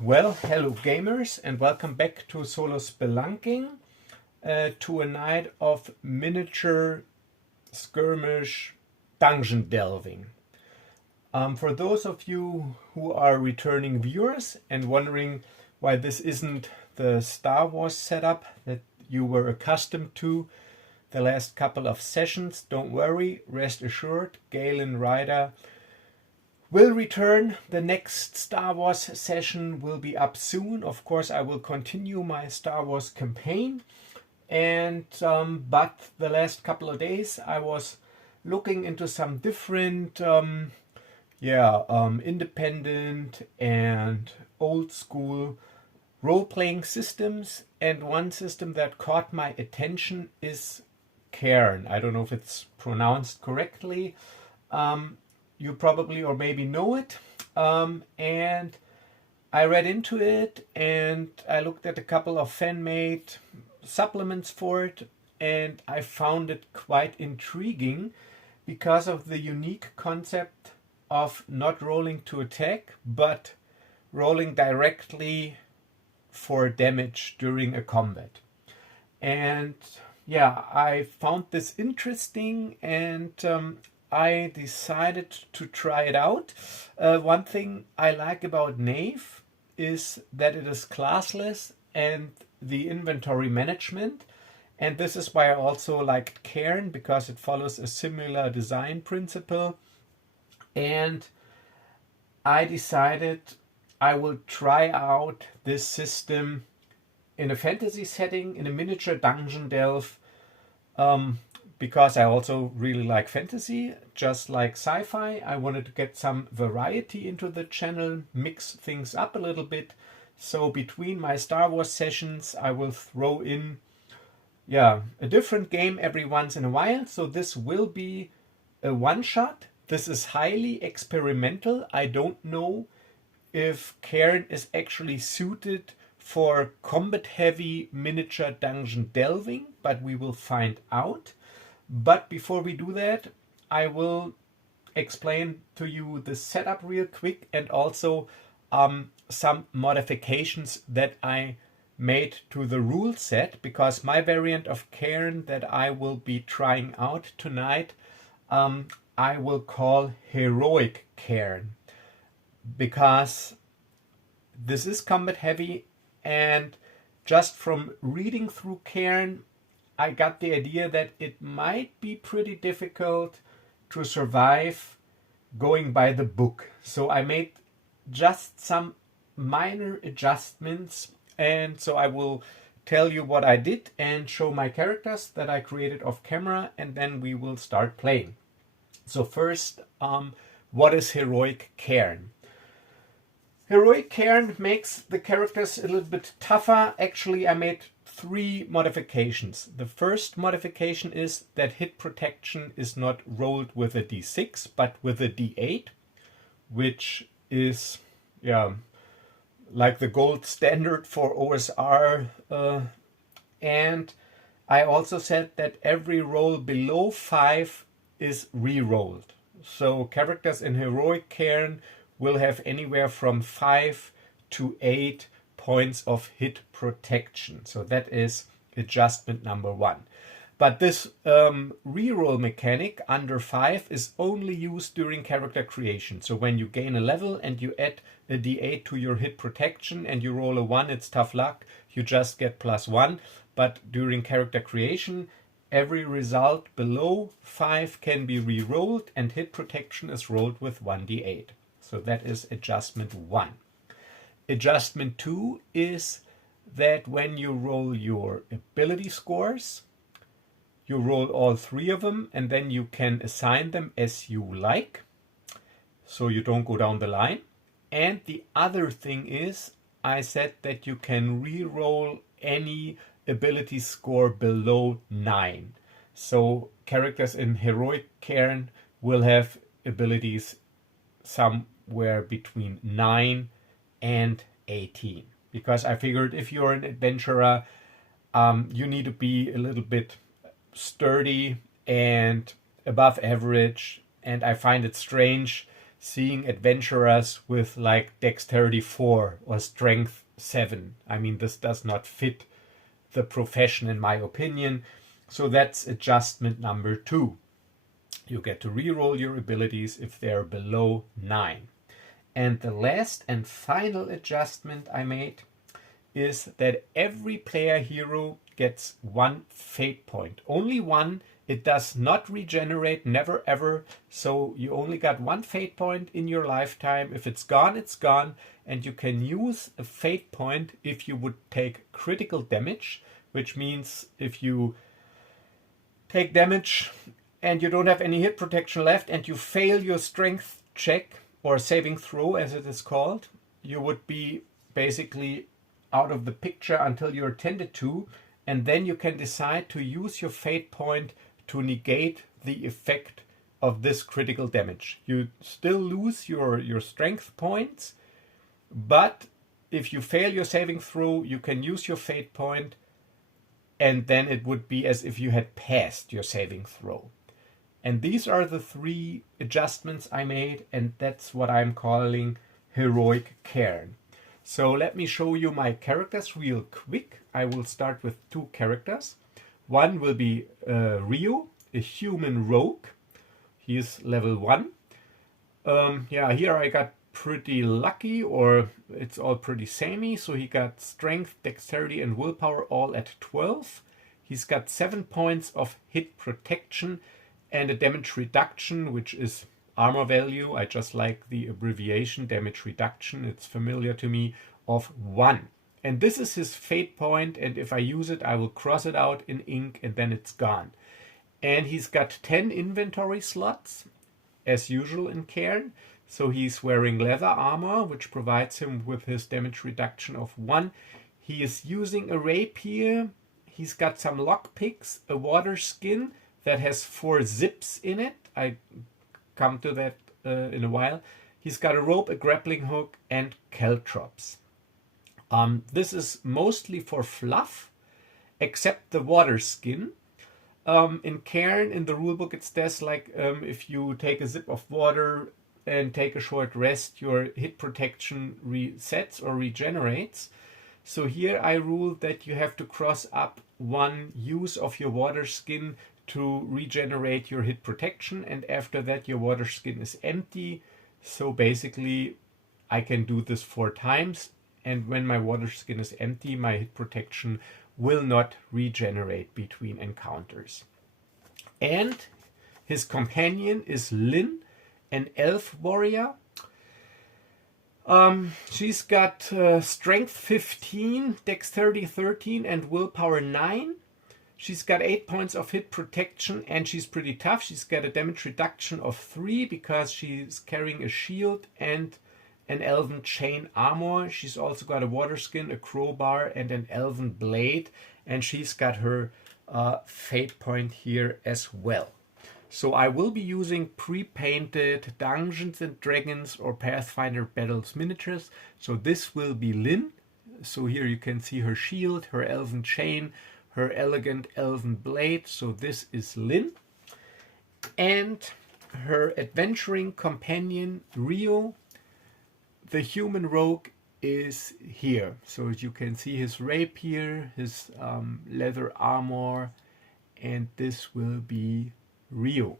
Well, hello gamers, and welcome back to solo spelunking, to a night of miniature skirmish dungeon delving. For those of you who are returning viewers and wondering why this isn't the Star Wars setup that you were accustomed to the last couple of sessions, don't worry, rest assured, Galen Ryder will return. The next Star Wars session will be up soon. Of course, I will continue my Star Wars campaign. And but the last couple of days, I was looking into some different, independent and old school role-playing systems. And one system that caught my attention is Cairn. I don't know if it's pronounced correctly. You probably or maybe know it, and I read into it and I looked at a couple of fan-made supplements for it, and I found it quite intriguing because of the unique concept of not rolling to attack but rolling directly for damage during a combat. And yeah, I found this interesting, and I decided to try it out. One thing I like about Knave is that it is classless and the inventory management. And this is why I also liked Cairn, because it follows a similar design principle. And I decided I will try out this system in a fantasy setting, in a miniature dungeon delve, because I also really like fantasy, just like sci-fi. I wanted to get some variety into the channel, mix things up a little bit. So between my Star Wars sessions, I will throw in a different game every once in a while. So this will be a one-shot. This is highly experimental. I don't know if Cairn is actually suited for combat-heavy miniature dungeon delving, but we will find out. But before we do that, I will explain to you the setup real quick, and also some modifications that I made to the rule set, because my variant of Cairn that I will be trying out tonight, I will call Heroic Cairn, because this is combat heavy, and just from reading through Cairn, I got the idea that it might be pretty difficult to survive going by the book. So I made just some minor adjustments, and so I will tell you what I did and show my characters that I created off camera, and then we will start playing. So first, what is Heroic Cairn? Heroic Cairn makes the characters a little bit tougher. Actually, I made 3 modifications. The first modification is that hit protection is not rolled with a d6 but with a d8, which is like the gold standard for OSR. And I also said that every roll below 5 is re-rolled. So characters in Heroic Cairn will have anywhere from 5 to 8 points of hit protection. So that is adjustment number 1. But this reroll mechanic under 5 is only used during character creation. So when you gain a level and you add a d8 to your hit protection and you roll a 1, it's tough luck, you just get +1. But during character creation, every result below 5 can be re-rolled, and hit protection is rolled with 1d8. So that is adjustment 1. Adjustment 2 is that when you roll your ability scores, you roll all 3 of them, and then you can assign them as you like, so you don't go down the line. And the other thing is, I said that you can re-roll any ability score below 9. So characters in Heroic Cairn will have abilities somewhere between 9 and 18, because I figured if you're an adventurer, you need to be a little bit sturdy and above average, and I find it strange seeing adventurers with like dexterity 4 or strength 7. I mean, this does not fit the profession in my opinion. So that's adjustment number 2. You get to reroll your abilities if they're below 9. And the last and final adjustment I made is that every player hero gets 1 fate point. Only 1. It does not regenerate, never ever. So you only got 1 fate point in your lifetime. If it's gone, it's gone. And you can use a fate point if you would take critical damage, which means if you take damage and you don't have any hit protection left and you fail your strength check or saving throw as it is called, you would be basically out of the picture until you're tended to, and then you can decide to use your fate point to negate the effect of this critical damage. You still lose your strength points, but if you fail your saving throw, you can use your fate point, and then it would be as if you had passed your saving throw. And these are the 3 adjustments I made, and that's what I'm calling Heroic Cairn. So let me show you my characters real quick. I will start with 2 characters. One will be Rio, a human rogue. He is level 1. Here I got pretty lucky, or it's all pretty samey. So he got strength, dexterity, and willpower all at 12. He's got 7 points of hit protection and a damage reduction, which is armor value. I just like the abbreviation damage reduction. It's familiar to me, of 1. And this is his fate point, and if I use it, I will cross it out in ink and then it's gone. And he's got 10 inventory slots, as usual in Cairn. So he's wearing leather armor, which provides him with his damage reduction of 1. He is using a rapier. He's got some lockpicks, a water skin that has 4 zips in it. I come to that in a while. He's got a rope, a grappling hook, and caltrops. This is mostly for fluff, except the water skin. In Cairn, in the rulebook, it says like if you take a sip of water and take a short rest, your hit protection resets or regenerates. So here I ruled that you have to cross up 1 use of your water skin to regenerate your hit protection, and after that your water skin is empty. So basically I can do this 4 times, and when my water skin is empty, my hit protection will not regenerate between encounters. And his companion is Lynn, an elf warrior. She's got strength 15, dexterity 13, and willpower 9. She's got 8 points of hit protection, and she's pretty tough. She's got a damage reduction of 3 because she's carrying a shield and an elven chain armor. She's also got a water skin, a crowbar, and an elven blade. And she's got her fate point here as well. So I will be using pre-painted Dungeons and Dragons or Pathfinder Battles miniatures. So this will be Lynn. So here you can see her shield, her elven chain, her elegant elven blade. So this is Lynn. And her adventuring companion, Rio, the human rogue, is here. So as you can see, his rapier, his leather armor, and this will be Rio.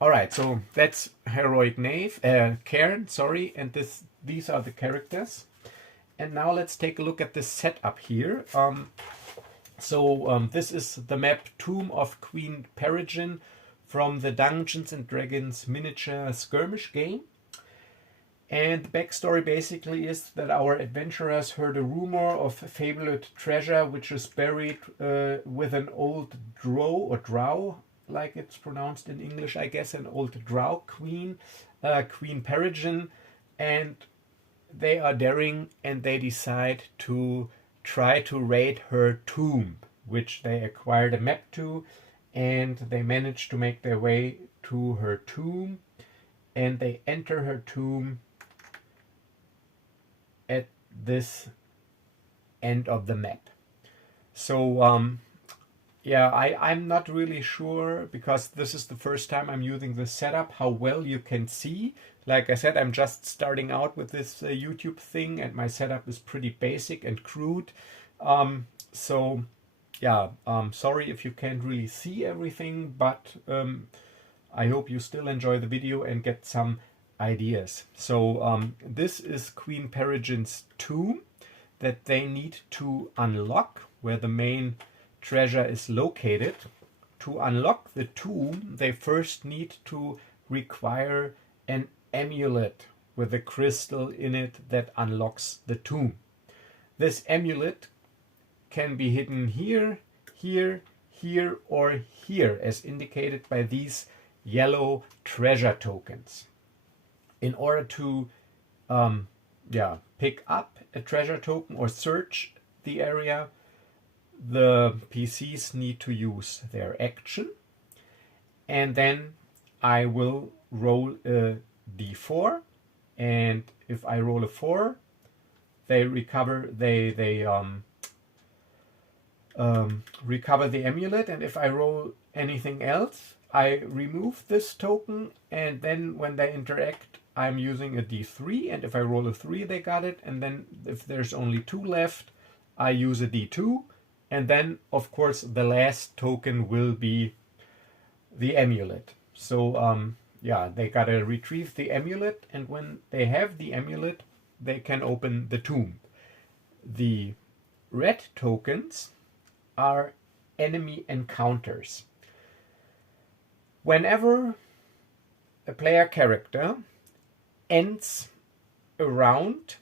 Alright, so that's Heroic Cairn, and these are the characters. And now let's take a look at this setup here. This is the map Tomb of Queen Peregrine from the Dungeons and Dragons miniature skirmish game. And the backstory basically is that our adventurers heard a rumor of fabled treasure which is buried with an old drow, like it's pronounced in English, I guess, an old drow queen, Queen Peregrine, and they are daring and they decide to try to raid her tomb, which they acquired a map to, and they manage to make their way to her tomb, and they enter her tomb at this end of the map. So Yeah, I'm not really sure because this is the first time I'm using this setup, how well you can see. Like I said, I'm just starting out with this YouTube thing and my setup is pretty basic and crude. So yeah, sorry if you can't really see everything, but I hope you still enjoy the video and get some ideas. So this is Queen Peregrine's tomb that they need to unlock, where the main treasure is located. To unlock the tomb, they first need to require an amulet with a crystal in it that unlocks the tomb. This amulet can be hidden here, here, here, or here, as indicated by these yellow treasure tokens. In order to pick up a treasure token or search the area, the PCs need to use their action, and then I will roll a d4, and if I roll a 4, they recover recover the amulet, and if I roll anything else, I remove this token, and then when they interact, I'm using a d3, and if I roll a 3, they got it, and then if there's only 2 left, I use a d2, and then, of course, the last token will be the amulet. So, they gotta retrieve the amulet, and when they have the amulet, they can open the tomb. The red tokens are enemy encounters. Whenever a player character ends a round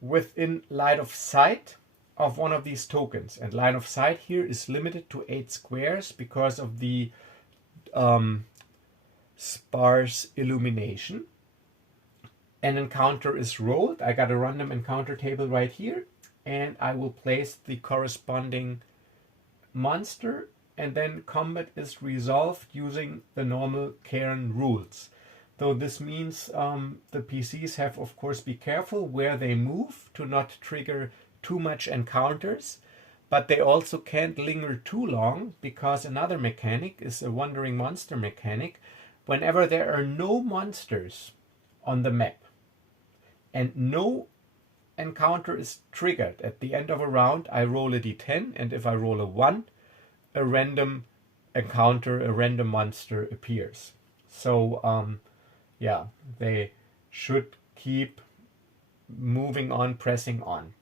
within line of sight of one of these tokens, and line of sight here is limited to 8 squares because of the sparse illumination, an encounter is rolled. I got a random encounter table right here, and I will place the corresponding monster, and then combat is resolved using the normal Cairn rules. Though this means the PCs have, of course, be careful where they move to not trigger too much encounters, but they also can't linger too long, because another mechanic is a wandering monster mechanic. Whenever there are no monsters on the map and no encounter is triggered at the end of a round, I roll a d10, and if I roll a 1, a random encounter, a random monster appears. So they should keep moving on, pressing on.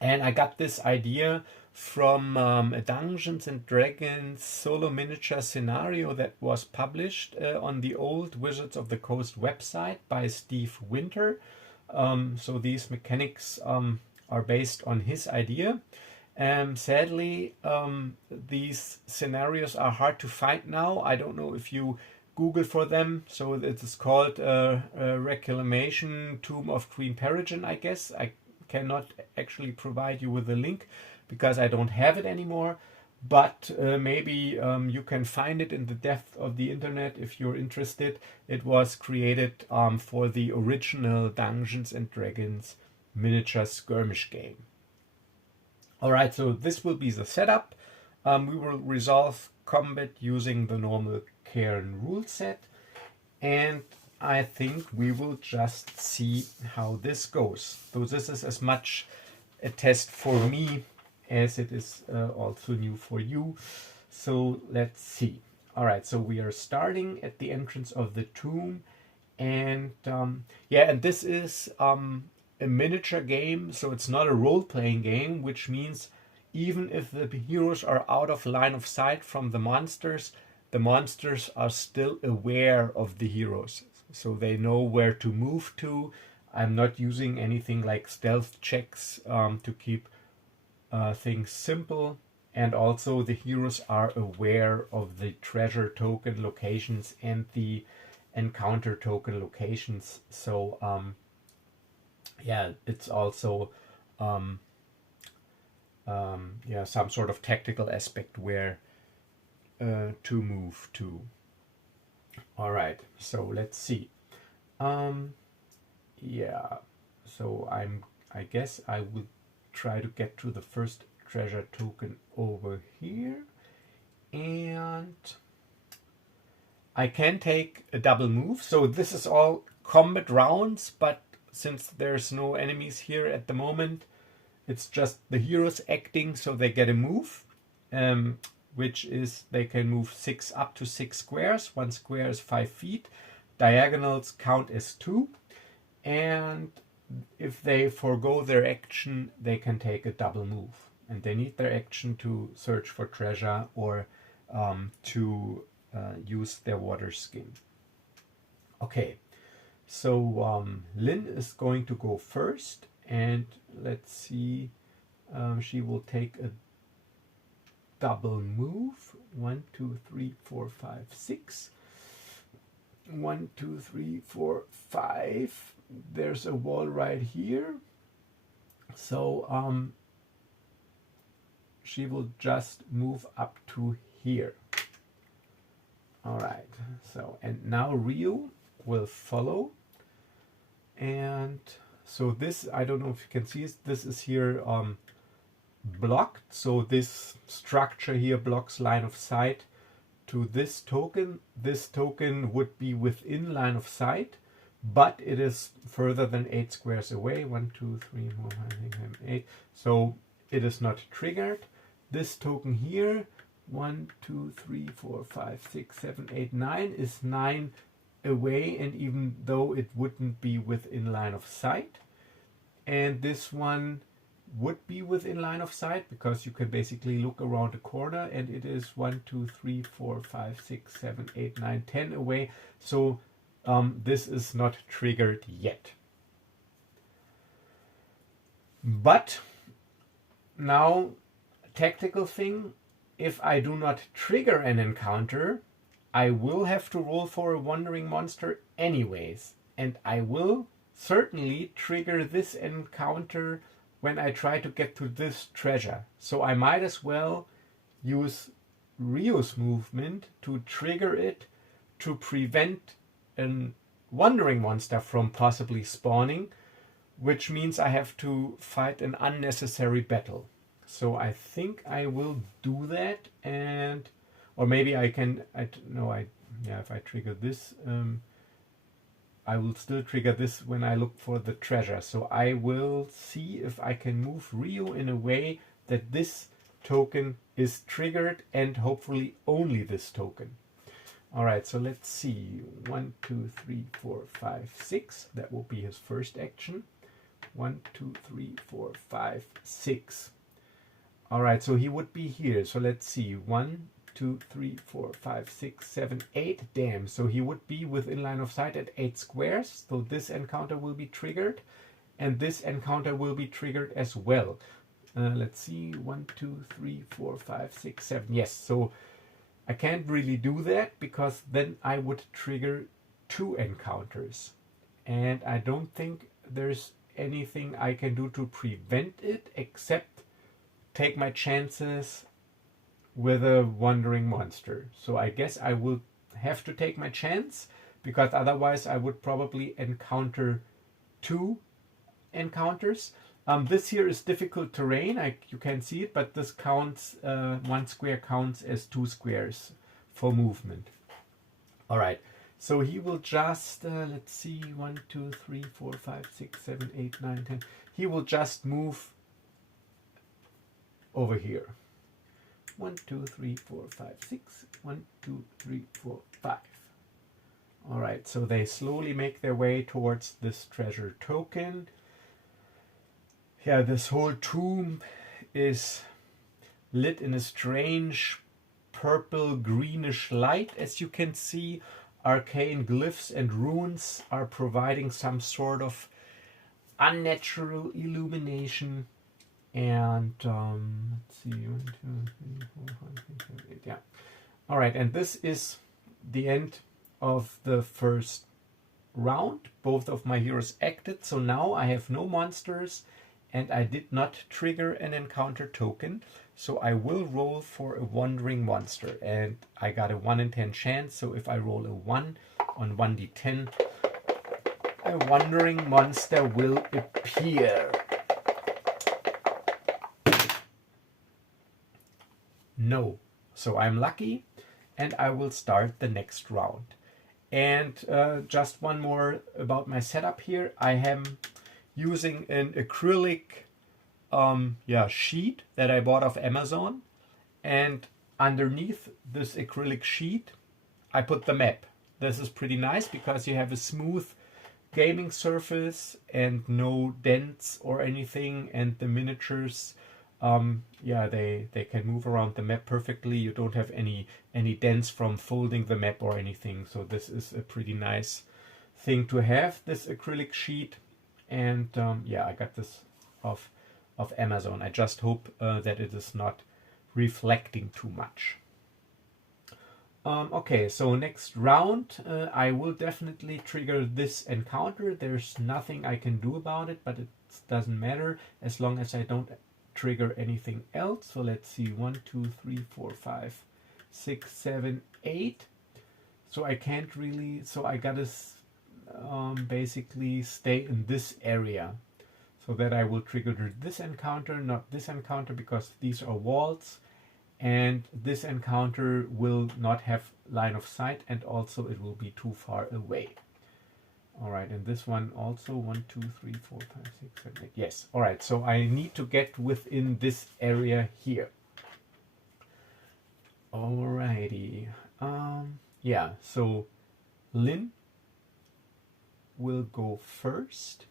And I got this idea from a Dungeons and Dragons solo miniature scenario that was published on the old Wizards of the Coast website by Steve Winter. So these mechanics are based on his idea. Sadly, these scenarios are hard to find now. I don't know if you Google for them. So it is called Reclamation Tomb of Queen Peregrine, I guess. I cannot actually provide you with a link because I don't have it anymore. But maybe you can find it in the depth of the internet if you're interested. It was created for the original Dungeons and Dragons miniature skirmish game. Alright, so this will be the setup. We will resolve combat using the normal Cairn rule set, and I think we will just see how this goes. So this is as much a test for me as it is also new for you. So let's see. Alright, so we are starting at the entrance of the tomb, and and this is a miniature game, so it's not a role-playing game, which means even if the heroes are out of line of sight from the monsters are still aware of the heroes, so they know where to move to. I'm not using anything like stealth checks to keep things simple, and also the heroes are aware of the treasure token locations and the encounter token locations. So it's also some sort of tactical aspect where to move to. All right, so let's see. So I guess I will try to get to the first treasure token over here, And I can take a double move. So this is all combat rounds, but since there's no enemies here at the moment, it's just the heroes acting, so they get a move, which is they can move up to 6 squares. 1 square is 5 feet. Diagonals count as 2. And if they forego their action, they can take a double move. And they need their action to search for treasure or to use their water skin. Okay, so Lynn is going to go first, and let's see, she will take a double move. 1, 2, 3, 4, 5, 6. 1, 2, 3, 4, 5. There's a wall right here, so she will just move up to here. All right, so, and now Rio will follow. And so this, I don't know if you can see it, this is here blocked. So this structure here blocks line of sight to this token. This token would be within line of sight, but it is further than 8 squares away. 1, 2, 3, 4, 5, 6, 7, 8. So it is not triggered. This token here, 1, 2, 3, 4, 5, 6, 7, 8, 9 is 9 away, and even though it wouldn't be within line of sight. And this one would be within line of sight because you can basically look around the corner, and it is 1, 2, 3, 4, 5, 6, 7, 8, 9, 10 away. So this is not triggered yet. But now, tactical thing, if I do not trigger an encounter, I will have to roll for a wandering monster anyways. And I will certainly trigger this encounter when I try to get to this treasure. So I might as well use Rio's movement to trigger it to prevent a wandering monster from possibly spawning, which means I have to fight an unnecessary battle. So I think I will do that, and or maybe I can. If I trigger this, I will still trigger this when I look for the treasure. So I will see if I can move Rio in a way that this token is triggered, and hopefully only this token. All right, so let's see. 1, 2, 3, 4, 5, 6. That will be his first action. 1, 2, 3, 4, 5, 6. All right, so he would be here. So let's see. 1, 2, 3, 4, 5, 6, 7, 8. Damn. So he would be within line of sight at 8 squares. So this encounter will be triggered, and this encounter will be triggered as well. Let's see. 1, 2, 3, 4, 5, 6, 7. Yes. So I can't really do that because then I would trigger 2 encounters, and I don't think there's anything I can do to prevent it except take my chances with a wandering monster. So I guess I will have to take my chance, because otherwise I would probably encounter 2 encounters. This here is difficult terrain, you can see it, but this counts, 1 square counts as 2 squares for movement. All right, so he will just, let's see, 1, 2, 3, 4, 5, 6, 7, 8, 9, 10. He will just move over here. 1, 2, 3, 4, 5, 6. 1, 2, 3, 4, 5. All right, so they slowly make their way towards this treasure token. Yeah, this whole tomb is lit in a strange purple greenish light. As you can see, arcane glyphs and runes are providing some sort of unnatural illumination. And let's see, 1, 2, 3, 4, 5, 6, 7, 8. Yeah. All right, and this is the end of the first round. Both of my heroes acted, so now I have no monsters, and I did not trigger an encounter token. So I will roll for a wandering monster, and I got a 1 in 10 chance. So if I roll a 1 on 1d10, a wandering monster will appear. No. So I'm lucky, and I will start the next round. And just one more about my setup here. I am using an acrylic sheet that I bought off Amazon, and underneath this acrylic sheet I put the map. This is pretty nice because you have a smooth gaming surface and no dents or anything, and the miniatures they can move around the map perfectly. You don't have any dents from folding the map or anything, so this is a pretty nice thing to have, this acrylic sheet. And I got this off Amazon. I just hope that it is not reflecting too much. Okay, so next round I will definitely trigger this encounter. There's nothing I can do about it, but it doesn't matter as long as I don't trigger anything else. So let's see, 1, 2, 3, 4, 5, 6, 7, 8. So I can't really, so I gotta basically stay in this area so that I will trigger this encounter, not this encounter, because these are walls, and this encounter will not have line of sight, and also it will be too far away. All right, and this one also, 1, 2, 3, 4, 5, 6, 7, 8. Yes, all right, so I need to get within this area here. All righty. So Lynn will go first.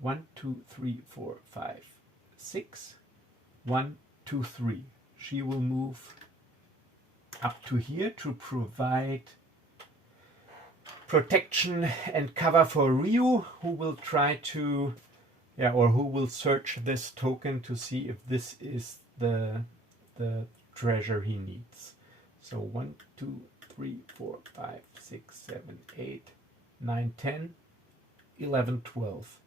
1, 2, 3, 4, 5, 6. 1, 2, 3. She will move up to here to provide protection and cover for Ryu, who will try to, who will search this token to see if this is the treasure he needs. So 1, 2, 3, 4, 5, 6, 7, 8, 9, 10, 11, 12.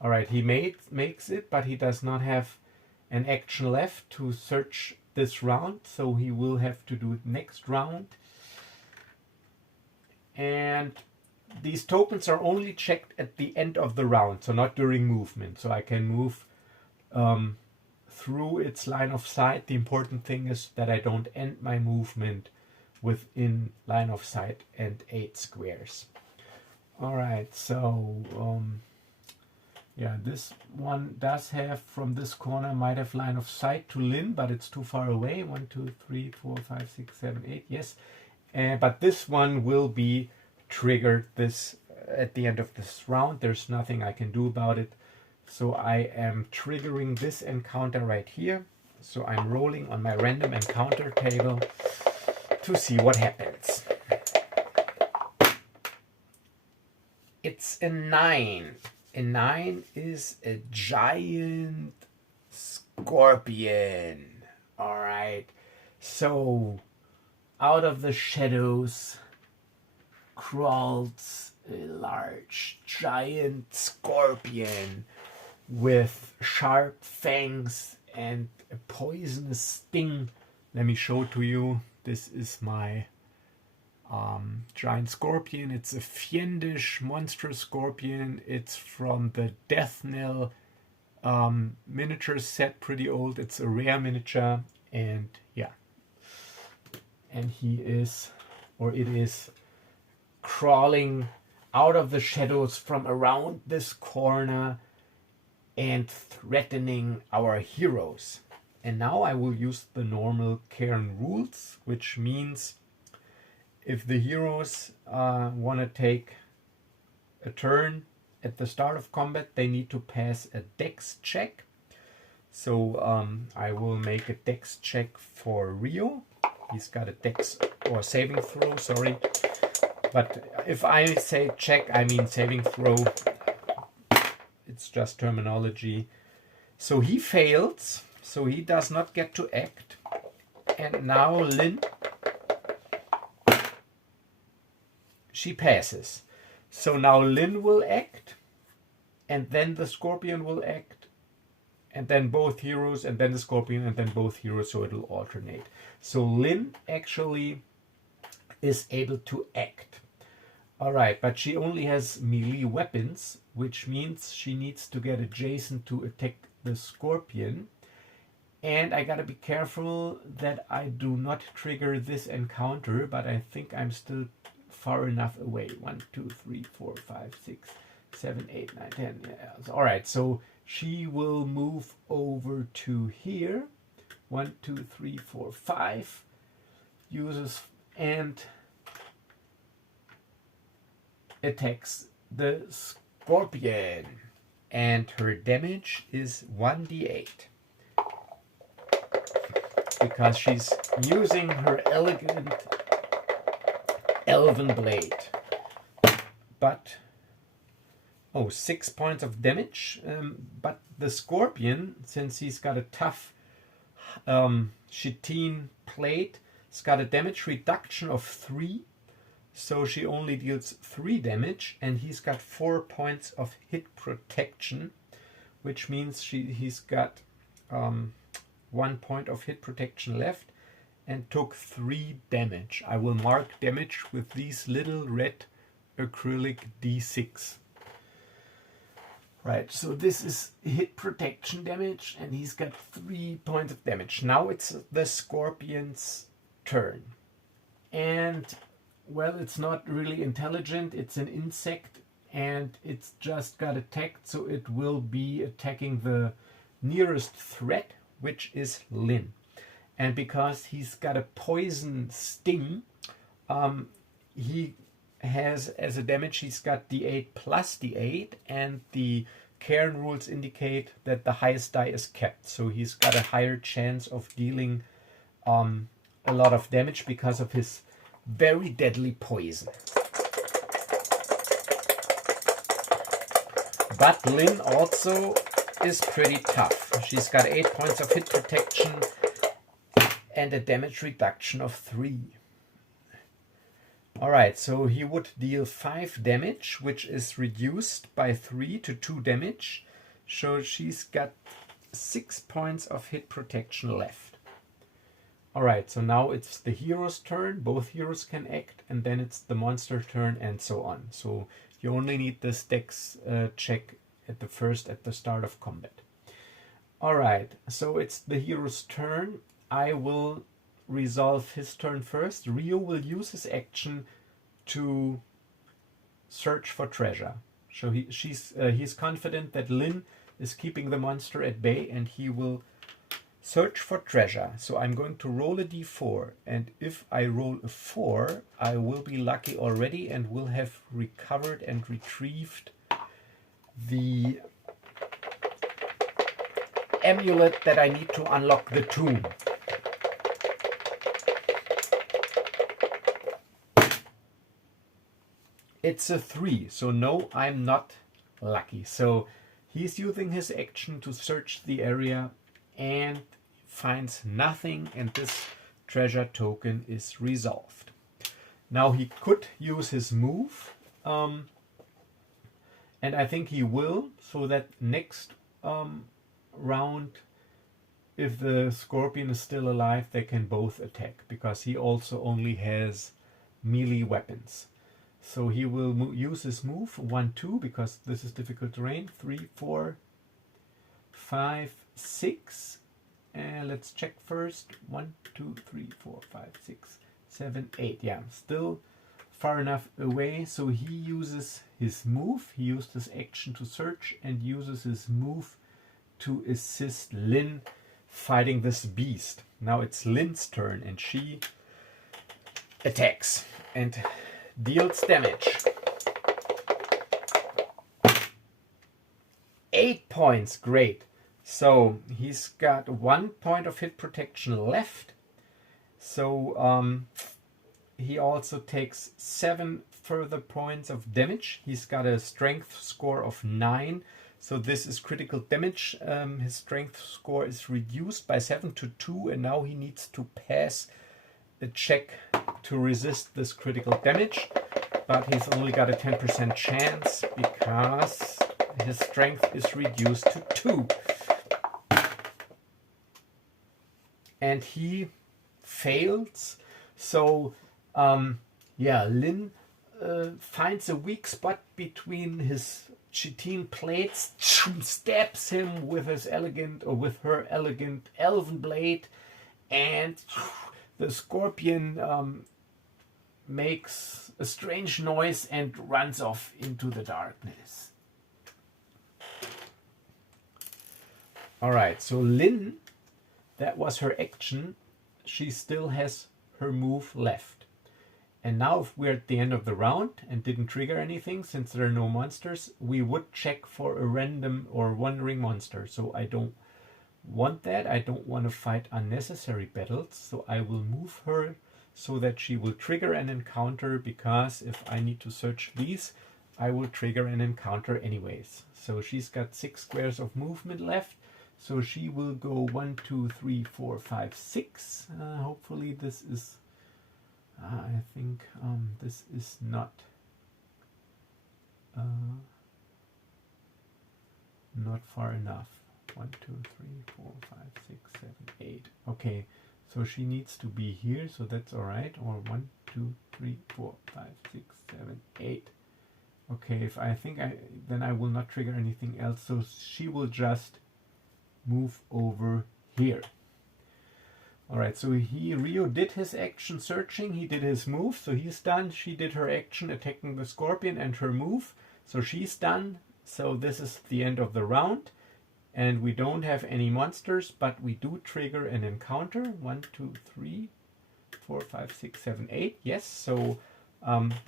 All right, he makes it, but he does not have an action left to search this round, so he will have to do it next round. And these tokens are only checked at the end of the round, so not during movement. So I can move through its line of sight. The important thing is that I don't end my movement within line of sight and 8 squares. All right, so this one does have, from this corner, might have line of sight to Lynn, but it's too far away. 1, 2, 3, 4, 5, 6, 7, 8. Yes, but this one will be triggered this at the end of this round. There's nothing I can do about it. So I am triggering this encounter right here. So I'm rolling on my random encounter table to see what happens. It's a 9. A 9 is a giant scorpion. All right. So out of the shadows crawls a large giant scorpion with sharp fangs and a poisonous sting. Let me show to you. This is my giant scorpion. It's a fiendish monstrous scorpion. It's from the Death Knell miniature set, pretty old. It's a rare miniature, and and he is, or it is, crawling out of the shadows from around this corner and threatening our heroes. And now I will use the normal Cairn rules, which means if the heroes want to take a turn at the start of combat, they need to pass a dex check. So I will make a dex check for Rio. He's got a dex or saving throw, sorry. But if I say check, I mean saving throw. It's just terminology. So he fails, so he does not get to act. And now Lynn, she passes. So now Lynn will act, and then the scorpion will act, and then both heroes, and then the scorpion, and then both heroes, so it'll alternate. So Lynn actually is able to act. Alright, but she only has melee weapons, which means she needs to get adjacent to attack the scorpion. And I gotta be careful that I do not trigger this encounter, but I think I'm still far enough away. 1, 2, 3, 4, 5, 6, 7, 8, 9, 10. Yeah. All right, so she will move over to here. 1, 2, 3, 4, 5. Uses and attacks the scorpion. And her damage is 1d8. Because she's using her elegant elven blade. But, 6 points of damage. But the scorpion, since he's got a tough chitin plate, it's got a damage reduction of 3. So she only deals 3 damage, and he's got 4 points of hit protection, which means he's got 1 point of hit protection left and took 3 damage. I will mark damage with these little red acrylic D6. Right, so this is hit protection damage, and he's got 3 points of damage. Now it's the scorpion's turn. And, well, it's not really intelligent. It's an insect, and it's just got attacked, so it will be attacking the nearest threat, which is Lynn. And because he's got a poison sting, he has as a damage, he's got d8 plus d8, and the Cairn rules indicate that the highest die is kept. So he's got a higher chance of dealing a lot of damage because of his very deadly poison. But Lynn also is pretty tough. She's got 8 points of hit protection and a damage reduction of 3. Alright, so he would deal 5 damage, which is reduced by 3 to 2 damage. So she's got 6 points of hit protection left. Alright, so now it's the hero's turn. Both heroes can act, and then it's the monster turn, and so on. So you only need this dex check at the start of combat. Alright, so it's the hero's turn. I will resolve his turn first. Rio will use his action to search for treasure. So he's confident that Lynn is keeping the monster at bay, and he will search for treasure. So I'm going to roll a d4, and if I roll a 4, I will be lucky already and will have recovered and retrieved the amulet that I need to unlock the tomb. It's a 3, so no, I'm not lucky. So he's using his action to search the area and finds nothing, and this treasure token is resolved. Now he could use his move, and I think he will, so that next round, if the scorpion is still alive, they can both attack, because he also only has melee weapons. So he will use his move, 1, 2, because this is difficult terrain, 3, 4, 5, 6, and let's check first, 1, 2, 3, 4, 5, 6, 7, 8, yeah, still far enough away, so he uses his move, he used his action to search, and uses his move to assist Lynn fighting this beast. Now it's Lynn's turn, and she attacks, and deals damage. 8 points, great. So he's got 1 point of hit protection left. So he also takes 7 further points of damage. He's got a strength score of 9. So this is critical damage. His strength score is reduced by 7 to 2, and now he needs to pass a check to resist this critical damage, but he's only got a 10% chance because his strength is reduced to 2. And he fails. So Lynn finds a weak spot between his chitin plates, stabs him with his elegant, or with her elegant elven blade, and the scorpion makes a strange noise and runs off into the darkness. Alright, so Lynn, that was her action. She still has her move left. And now if we're at the end of the round and didn't trigger anything, since there are no monsters, we would check for a random or wandering monster. So I don't want that. I don't want to fight unnecessary battles. So I will move her so that she will trigger an encounter, because if I need to search these, I will trigger an encounter anyways. So she's got 6 squares of movement left. So she will go 1, 2, 3, 4, 5, 6. Hopefully this is... I think this is not far enough. 1, 2, 3, 4, 5, 6, 7, 8. Okay, so she needs to be here, so that's all right. Or 1, 2, 3, 4, 5, 6, 7, 8. Okay, if I think then I will not trigger anything else. So she will just move over here. Alright, so Rio did his action searching, he did his move, so he's done. She did her action attacking the scorpion and her move, so she's done. So this is the end of the round, and we don't have any monsters, but we do trigger an encounter. 1, 2, 3, 4, 5, 6, 7, 8. Yes, so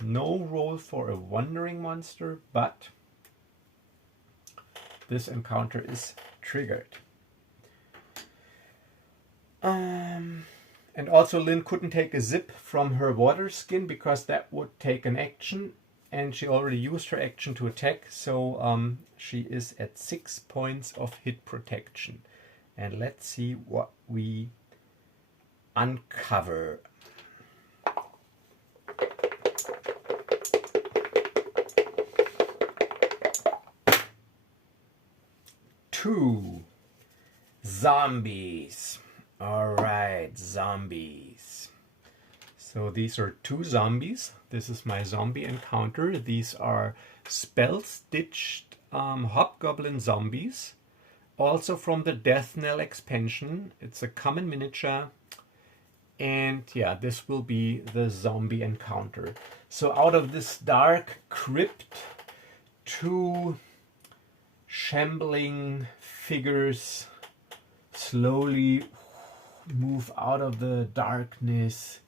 no roll for a wandering monster, but this encounter is triggered. And also Lynn couldn't take a zip from her water skin because that would take an action, and she already used her action to attack, so she is at 6 points of hit protection. And let's see what we uncover. Two zombies. Alright, zombies. So these are 2 zombies. This is my zombie encounter. These are spell-stitched hobgoblin zombies. Also from the Death Knell expansion. It's a common miniature. And yeah, this will be the zombie encounter. So out of this dark crypt, 2 shambling figures slowly move out of the darkness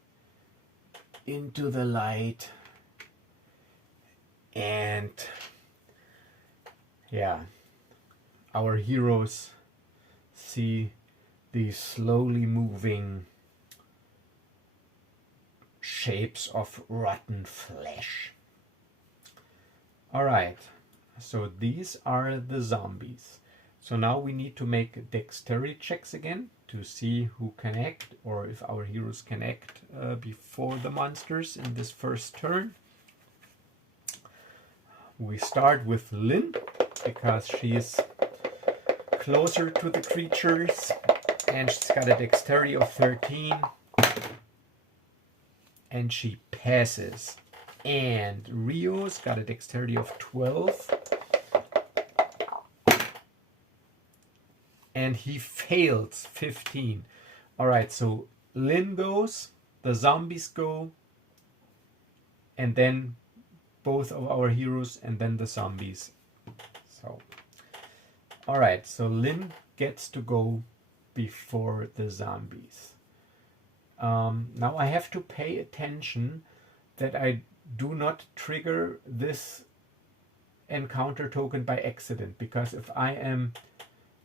into the light, and yeah, our heroes see these slowly moving shapes of rotten flesh. Alright, so these are the zombies. So now we need to make dexterity checks again to see who can act, or if our heroes can act before the monsters in this first turn. We start with Lynn because she is closer to the creatures, and she's got a dexterity of 13, and she passes. And Rio's got a dexterity of 12. And he fails 15. Alright, so Lynn goes, the zombies go, and then both of our heroes, and then the zombies. So, alright, so Lynn gets to go before the zombies. Now I have to pay attention that I do not trigger this encounter token by accident, because if I am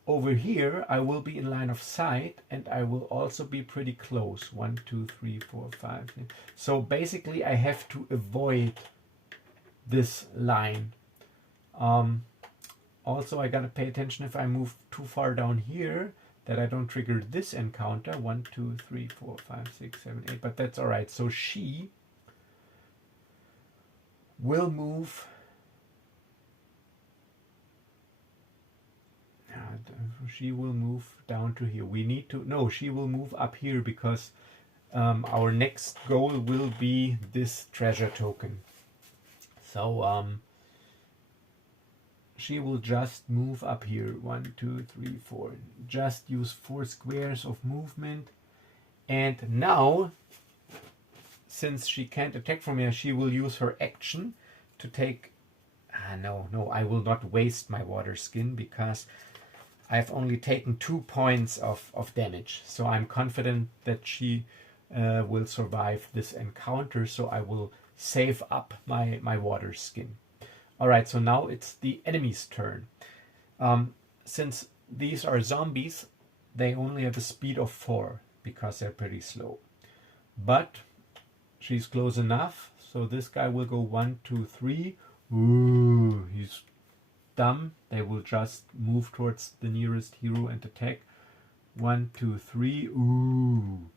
over here, I will be in line of sight, and I will also be pretty close. 1, 2, 3, 4, 5. So basically I have to avoid this line. Also I gotta pay attention if I move too far down here that I don't trigger this encounter. 1, 2, 3, 4, 5, 6, 7, 8. But that's alright. So she will move. She will move down to here. We need to... No, she will move up here because our next goal will be this treasure token. So, she will just move up here. 1, 2, 3, 4. Just use 4 squares of movement. And now, since she can't attack from here, she will use her action to take... no, I will not waste my water skin because I've only taken 2 points of damage. So I'm confident that she will survive this encounter. So I will save up my water skin. Alright, so now it's the enemy's turn. Since these are zombies, they only have a speed of 4 because they're pretty slow. But she's close enough, so this guy will go 1, 2, 3. Ooh, he's dumb. They will just move towards the nearest hero and attack. 1, 2, 3. Ooh.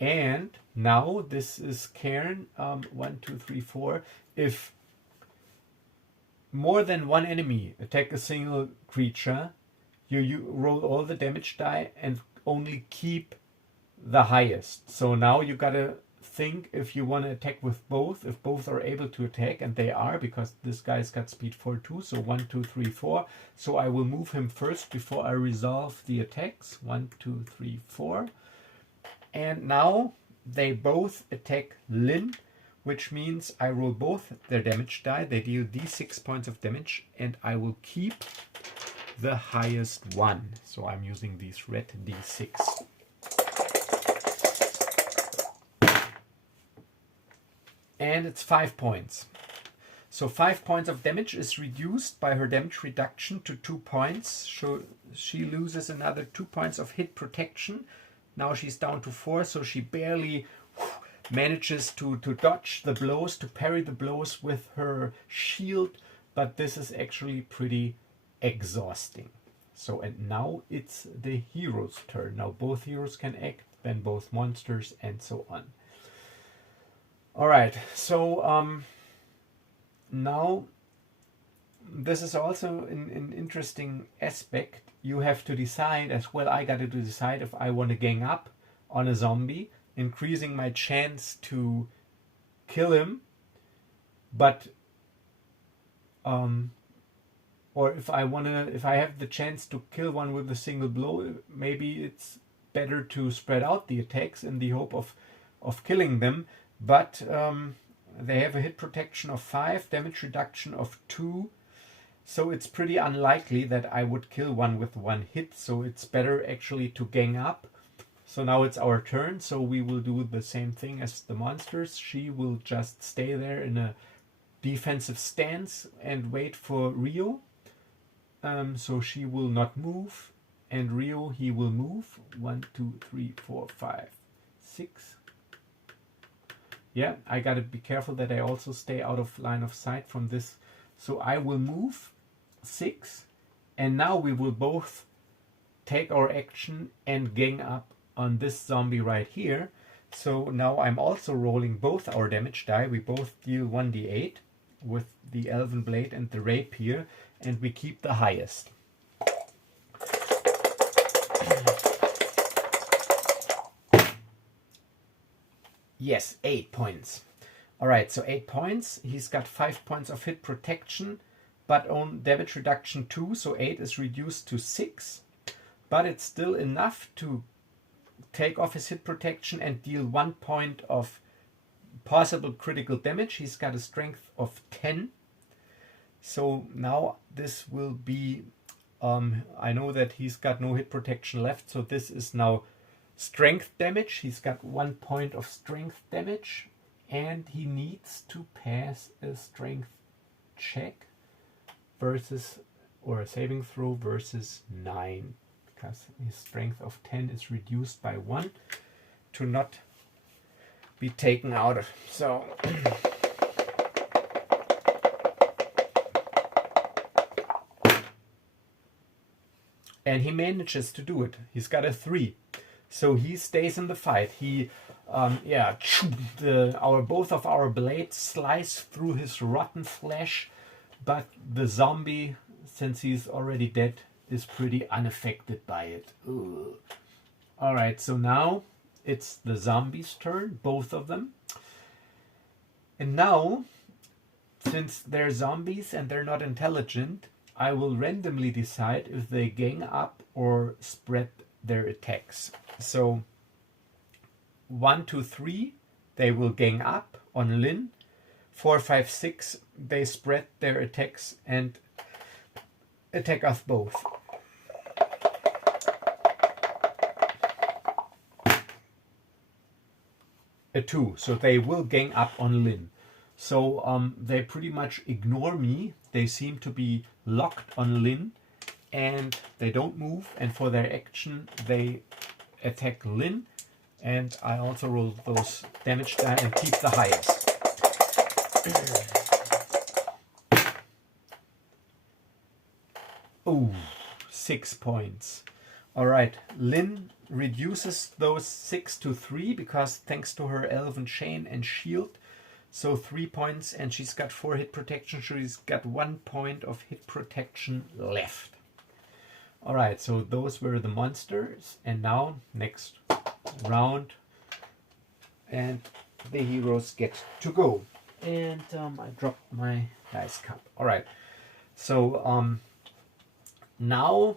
And now this is Cairn. 1, 2, 3, 4. If more than one enemy attack a single creature, you roll all the damage die and only keep the highest. So now you gotta think if you want to attack with both, if both are able to attack, and they are, because this guy's got speed 4 too. So 1, 2, 3, 4. So I will move him first before I resolve the attacks. 1, 2, 3, 4. And now they both attack Lynn, which means I roll both their damage die. They deal d6 points of damage, and I will keep the highest one. So I'm using these red d6. And it's 5 points. So 5 points of damage is reduced by her damage reduction to 2 points. So she loses another 2 points of hit protection. Now she's down to 4, so she barely manages to dodge the blows, to parry the blows with her shield, but this is actually pretty exhausting. So, and now it's the hero's turn. Now both heroes can act, then both monsters, and so on. Alright, so now this is also an interesting aspect. You have to decide as well. I got to decide if I want to gang up on a zombie, increasing my chance to kill him, but or if I have the chance to kill one with a single blow, maybe it's better to spread out the attacks in the hope of killing them. But they have a hit protection of 5, damage reduction of 2. So it's pretty unlikely that I would kill one with 1 hit. So it's better actually to gang up. So now it's our turn. So we will do the same thing as the monsters. She will just stay there in a defensive stance and wait for Rio. So she will not move. And Rio, he will move. 1, 2, 3, 4, 5, 6. Yeah, I gotta be careful that I also stay out of line of sight from this. So I will move 6, and now we will both take our action and gang up on this zombie right here. So now I'm also rolling both our damage die. We both deal 1d8 with the elven blade and the rapier, and we keep the highest. Yes, 8 points. Alright, so 8 points. He's got 5 points of hit protection, but on damage reduction 2, so 8 is reduced to 6. But it's still enough to take off his hit protection and deal 1 point of possible critical damage. He's got a strength of 10. So now this will be... I know that he's got no hit protection left, so this is now strength damage. He's got 1 point of strength damage, and he needs to pass a strength check versus, or a saving throw versus 9, because his strength of 10 is reduced by 1 to not be taken out of. So and he manages to do it. He's got a 3. So he stays in the fight. He, both of our blades slice through his rotten flesh, but the zombie, since he's already dead, is pretty unaffected by it. Ugh. All right, so now it's the zombies' turn, both of them. And now, since they're zombies and they're not intelligent, I will randomly decide if they gang up or spread their attacks. So 1, 2, 3, they will gang up on Lynn. 4, 5, 6, they spread their attacks and attack us both. A 2, so they will gang up on Lynn. So they pretty much ignore me. They seem to be locked on Lynn and they don't move, and for their action they attack Lynn, and I also roll those damage die and keep the highest. Oh, 6 points. Alright, Lynn reduces those 6 to 3 because thanks to her elven chain and shield. So 3 points, and she's got 4 hit protection. She's got 1 point of hit protection left. Alright, so those were the monsters. And now, next round. And the heroes get to go. And I dropped my dice cup. Alright, so now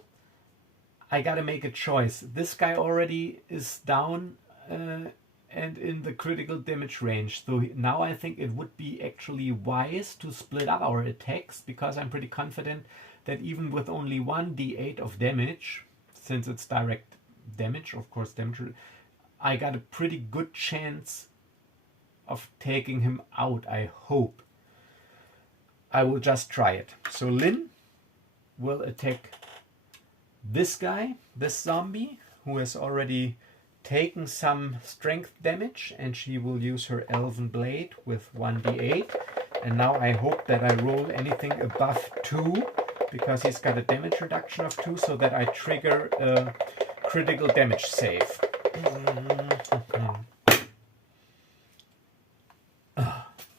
I gotta make a choice. This guy already is down and in the critical damage range. So now I think it would be actually wise to split up our attacks, because I'm pretty confident that even with only 1d8 of damage, since it's direct damage, of course, damage, I got a pretty good chance of taking him out, I hope. I will just try it. So Lynn will attack this guy, this zombie, who has already taken some strength damage, and she will use her elven blade with 1d8. And now I hope that I roll anything above 2, because he's got a damage reduction of 2, so that I trigger a critical damage save.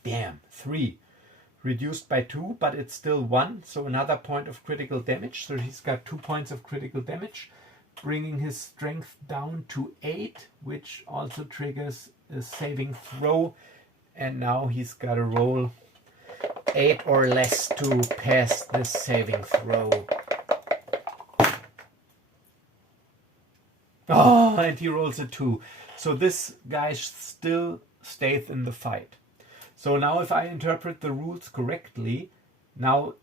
Damn, 3. Reduced by 2, but it's still 1, so another point of critical damage. So he's got 2 points of critical damage, bringing his strength down to 8, which also triggers a saving throw. And now he's got to roll 8 or less to pass this saving throw. Oh, and he rolls a 2. So this guy still stays in the fight. So now if I interpret the rules correctly, now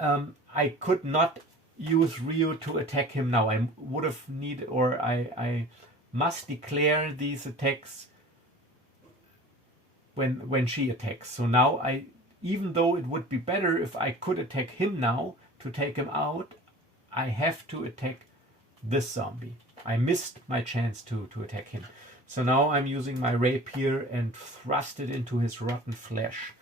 I could not use Rio to attack him now. I would have needed, or I must declare these attacks when she attacks. So now even though it would be better if I could attack him now to take him out, I have to attack this zombie. I missed my chance to attack him. So now I'm using my rapier and thrust it into his rotten flesh.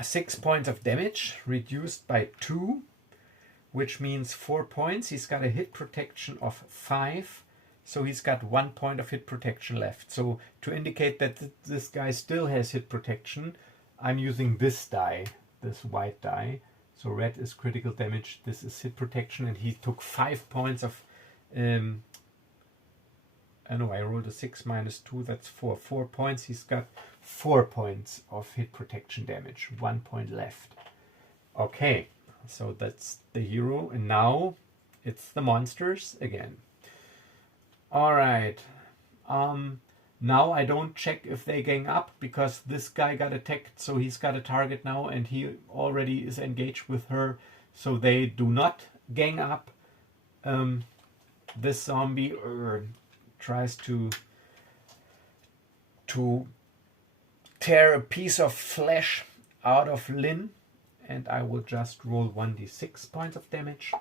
6 points of damage, reduced by 2, which means 4 points. He's got a hit protection of 5, so he's got 1 point of hit protection left. So to indicate that this guy still has hit protection, I'm using this die, this white die. So red is critical damage, this is hit protection, and he took 5 points of I rolled a 6 minus 2, that's 4. 4 points, he's got 4 points of hit protection damage, 1 point left. Okay, so that's the hero, and now it's the monsters again. Alright, now I don't check if they gang up, because this guy got attacked, so he's got a target now, and he already is engaged with her, so they do not gang up. This zombie tries to tear a piece of flesh out of Lynn, and I will just roll 1d6 points of damage.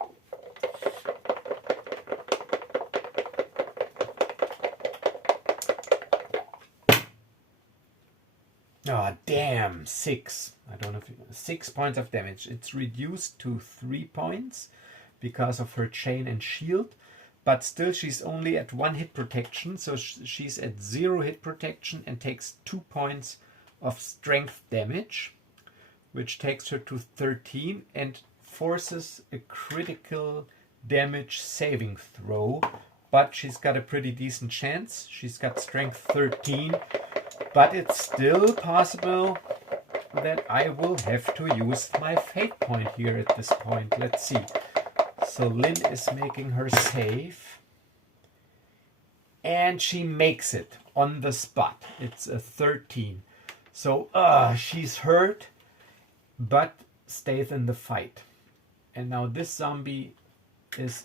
Oh, damn, 6. I don't know if 6 points of damage. It's reduced to 3 points because of her chain and shield. But still, she's only at 1 hit protection, so she's at 0 hit protection and takes 2 points of strength damage, which takes her to 13 and forces a critical damage saving throw but she's got a pretty decent chance. She's got strength 13, but it's still possible that I will have to use my fate point here at this point. Let's see. So Lynn is making her save, and she makes it on the spot. It's a 13. So she's hurt, but stays in the fight. And now this zombie is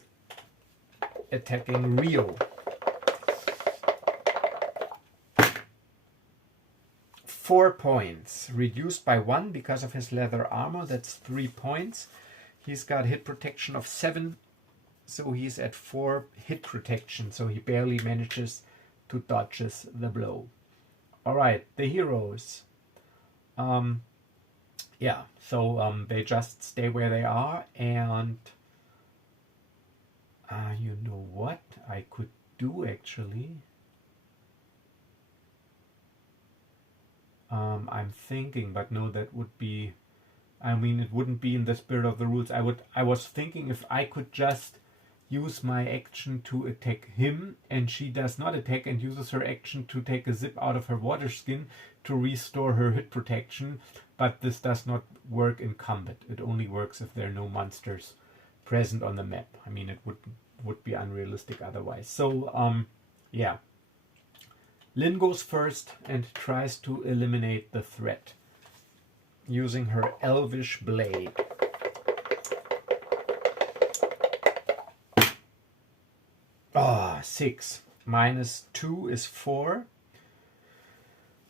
attacking Rio. 4 points, reduced by 1 because of his leather armor. That's 3 points. He's got hit protection of 7, so he's at 4 hit protection, so he barely manages to dodges the blow. All right, the heroes. Yeah, so they just stay where they are, and you know what I could do actually? I'm thinking, but no, that would be, I mean, it wouldn't be in the spirit of the rules. I was thinking if I could just use my action to attack him, and she does not attack and uses her action to take a zip out of her water skin to restore her hit protection, but this does not work in combat. It only works if there are no monsters present on the map. I mean, it would be unrealistic otherwise. So, yeah. Lynn goes first and tries to eliminate the threat using her elvish blade. Ah, 6 minus 2 is 4.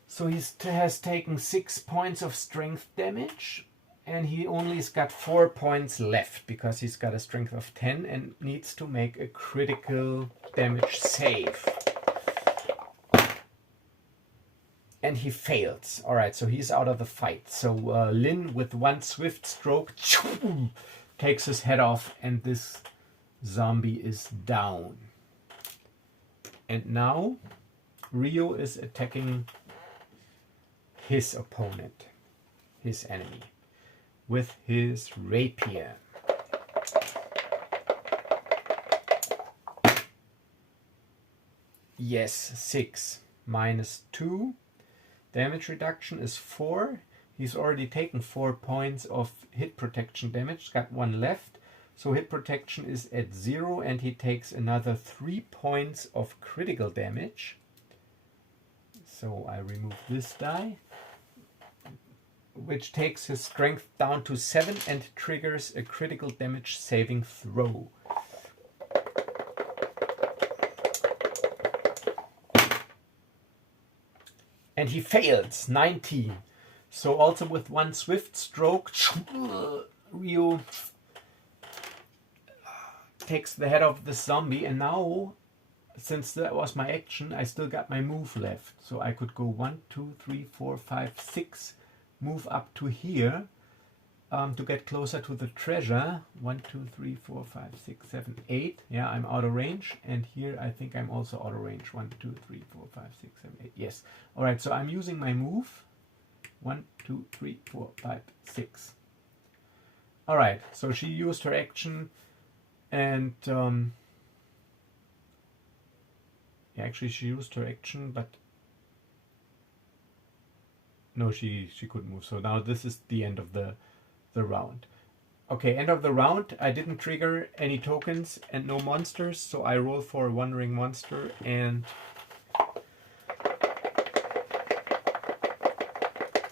So he has taken 6 points of strength damage, and he only's got 4 points left because he's got a strength of 10 and needs to make a critical damage save. And he fails. All right, so he's out of the fight. So Lynn, with one swift stroke, takes his head off, and this zombie is down. And now Rio is attacking his opponent, his enemy, with his rapier. Yes, 6 minus 2. Damage reduction is 4. He's already taken 4 points of hit protection damage, got 1 left. So hit protection is at 0, and he takes another 3 points of critical damage. So I remove this die, which takes his strength down to 7 and triggers a critical damage saving throw. And he fails, 19. So also with one swift stroke, Rio takes the head of the zombie. And now, since that was my action, I still got my move left. So I could go 1, 2, 3, 4, 5, 6, move up to here to get closer to the treasure. 1, 2, 3, 4, 5, 6, 7, 8. Yeah, I'm out of range. And here I think I'm also out of range. 1, 2, 3, 4, 5, 6, 7, 8. Yes. All right, so I'm using my move. 1, 2, 3, 4, 5, 6. All right, so she used her action, and yeah, actually she used her action, but no, she couldn't move. So now this is the end of the round. Okay, end of the round. I didn't trigger any tokens and no monsters, so I roll for a wandering monster, and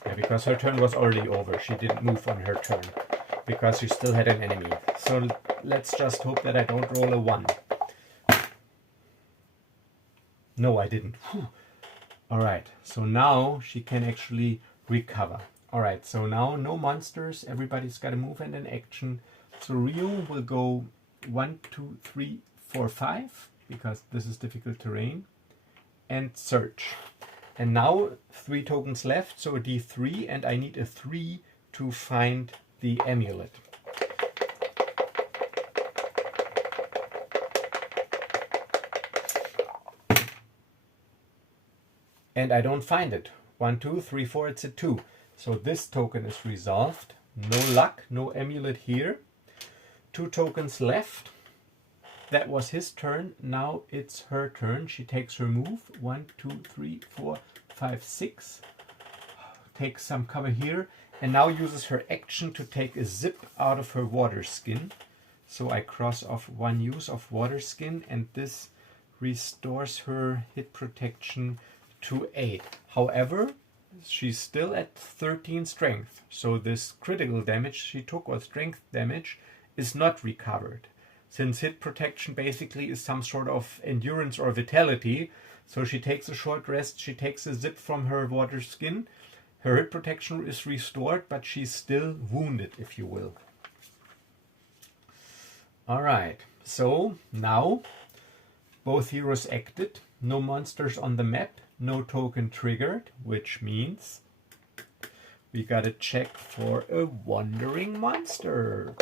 yeah, because her turn was already over. She didn't move on her turn because she still had an enemy. So let's just hope that I don't roll a 1. No, I didn't. Whew. All right, so now she can actually recover. All right, so now no monsters. Everybody's got a move and an action. So Rio will go 1, 2, 3, 4, 5 because this is difficult terrain, and search. And now 3 tokens left, so a D3, and I need a 3 to find the amulet. And I don't find it. 1, 2, 3, 4, it's a 2. So this token is resolved. No luck, no amulet here. 2 tokens left. that was his turn. Now it's her turn. She takes her move. 1, 2, 3, 4, 5, 6. Takes some cover here. And now uses her action to take a zip out of her water skin. So I cross off one use of water skin, and this restores her hit protection to 8. However, she's still at 13 strength. So this critical damage she took, or strength damage, is not recovered. Since hit protection basically is some sort of endurance or vitality, so she takes a short rest, she takes a zip from her water skin, her hit protection is restored, but she's still wounded, if you will. Alright, so now both heroes acted, no monsters on the map, no token triggered, which means we gotta check for a wandering monster.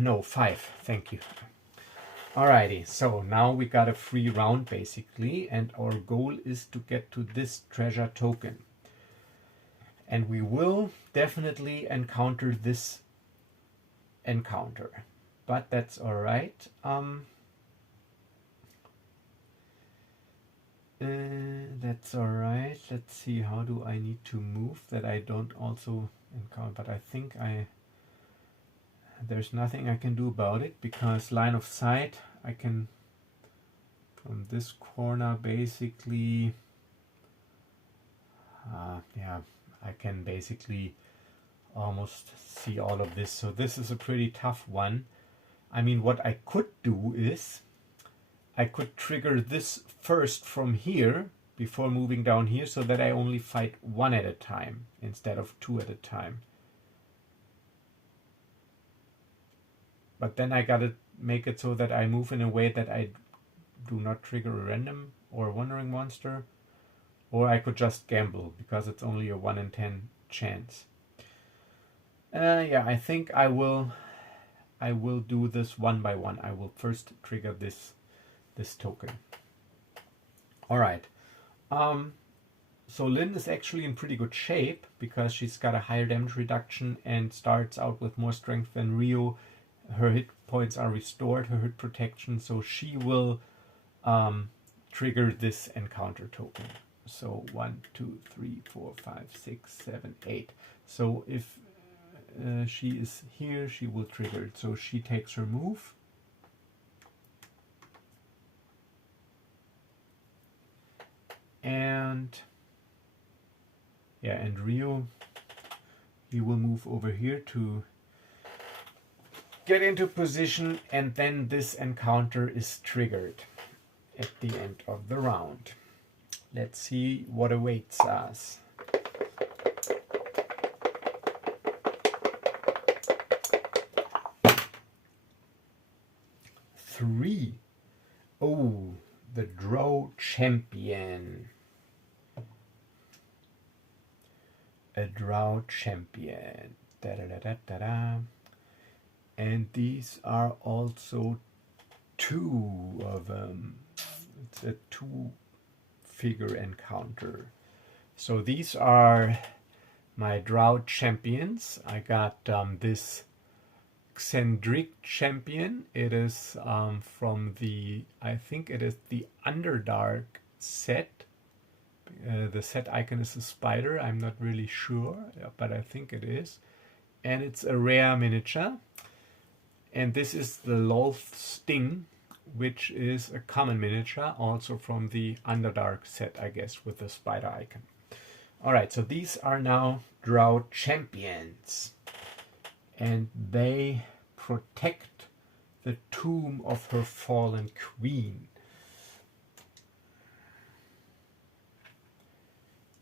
No, 5, thank you. Alrighty, so now we got a free round basically, and our goal is to get to this treasure token. And we will definitely encounter this encounter, but that's alright. That's alright. Let's see, how do I need to move that I don't also encounter, but I think there's nothing I can do about it, because line of sight, I can from this corner basically, yeah, I can basically almost see all of this. So this is a pretty tough one. I mean, what I could do is I could trigger this first from here before moving down here, so that I only fight one at a time instead of two at a time. But then I gotta make it so that I move in a way that I do not trigger a random or wandering monster. Or I could just gamble, because it's only a 1 in 10 chance. Yeah, I think I will do this one by one. I will first trigger this token. Alright. So Lynn is actually in pretty good shape, because she's got a higher damage reduction and starts out with more strength than Rio. Her hit points are restored, her hit protection, so she will trigger this encounter token. So 1, 2, 3, 4, 5, 6, 7, 8. So if she is here, she will trigger it. So she takes her move. And yeah, and Rio, he will move over here to get into position, and then this encounter is triggered at the end of the round. Let's see what awaits us. Three. Oh, the drow champion. A drow champion. Da da da da da da. And these are also 2 of them. It's a 2-figure encounter. So these are my drow champions. I got this Xendrick champion. It is from the, I think it is the Underdark set. The set icon is a spider. I'm not really sure, but I think it is. And it's a rare miniature. And this is the Lolth Sting, which is a common miniature, also from the Underdark set, I guess, with the spider icon. Alright, so these are now drow champions. And they protect the tomb of her fallen queen.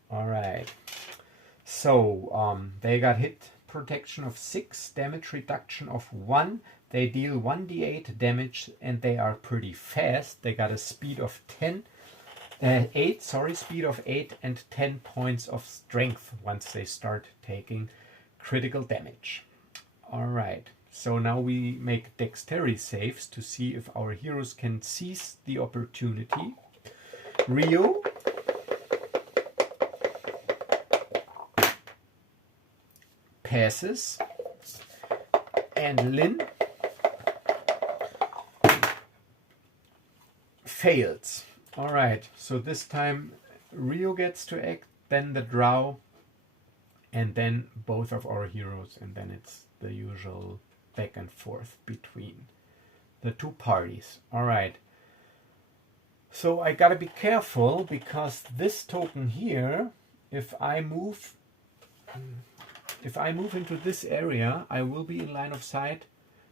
Alright, so they got hit protection of 6, damage reduction of 1. They deal 1d8 damage, and they are pretty fast. They got a speed of 8, speed of 8 and 10 points of strength once they start taking critical damage. Alright, so now we make dexterity saves to see if our heroes can seize the opportunity. Rio. passes. And Lynn fails. Alright, so this time Rio gets to act, then the drow, and then both of our heroes, and then it's the usual back and forth between the two parties. Alright, so I gotta be careful because this token here, if I move into this area, I will be in line of sight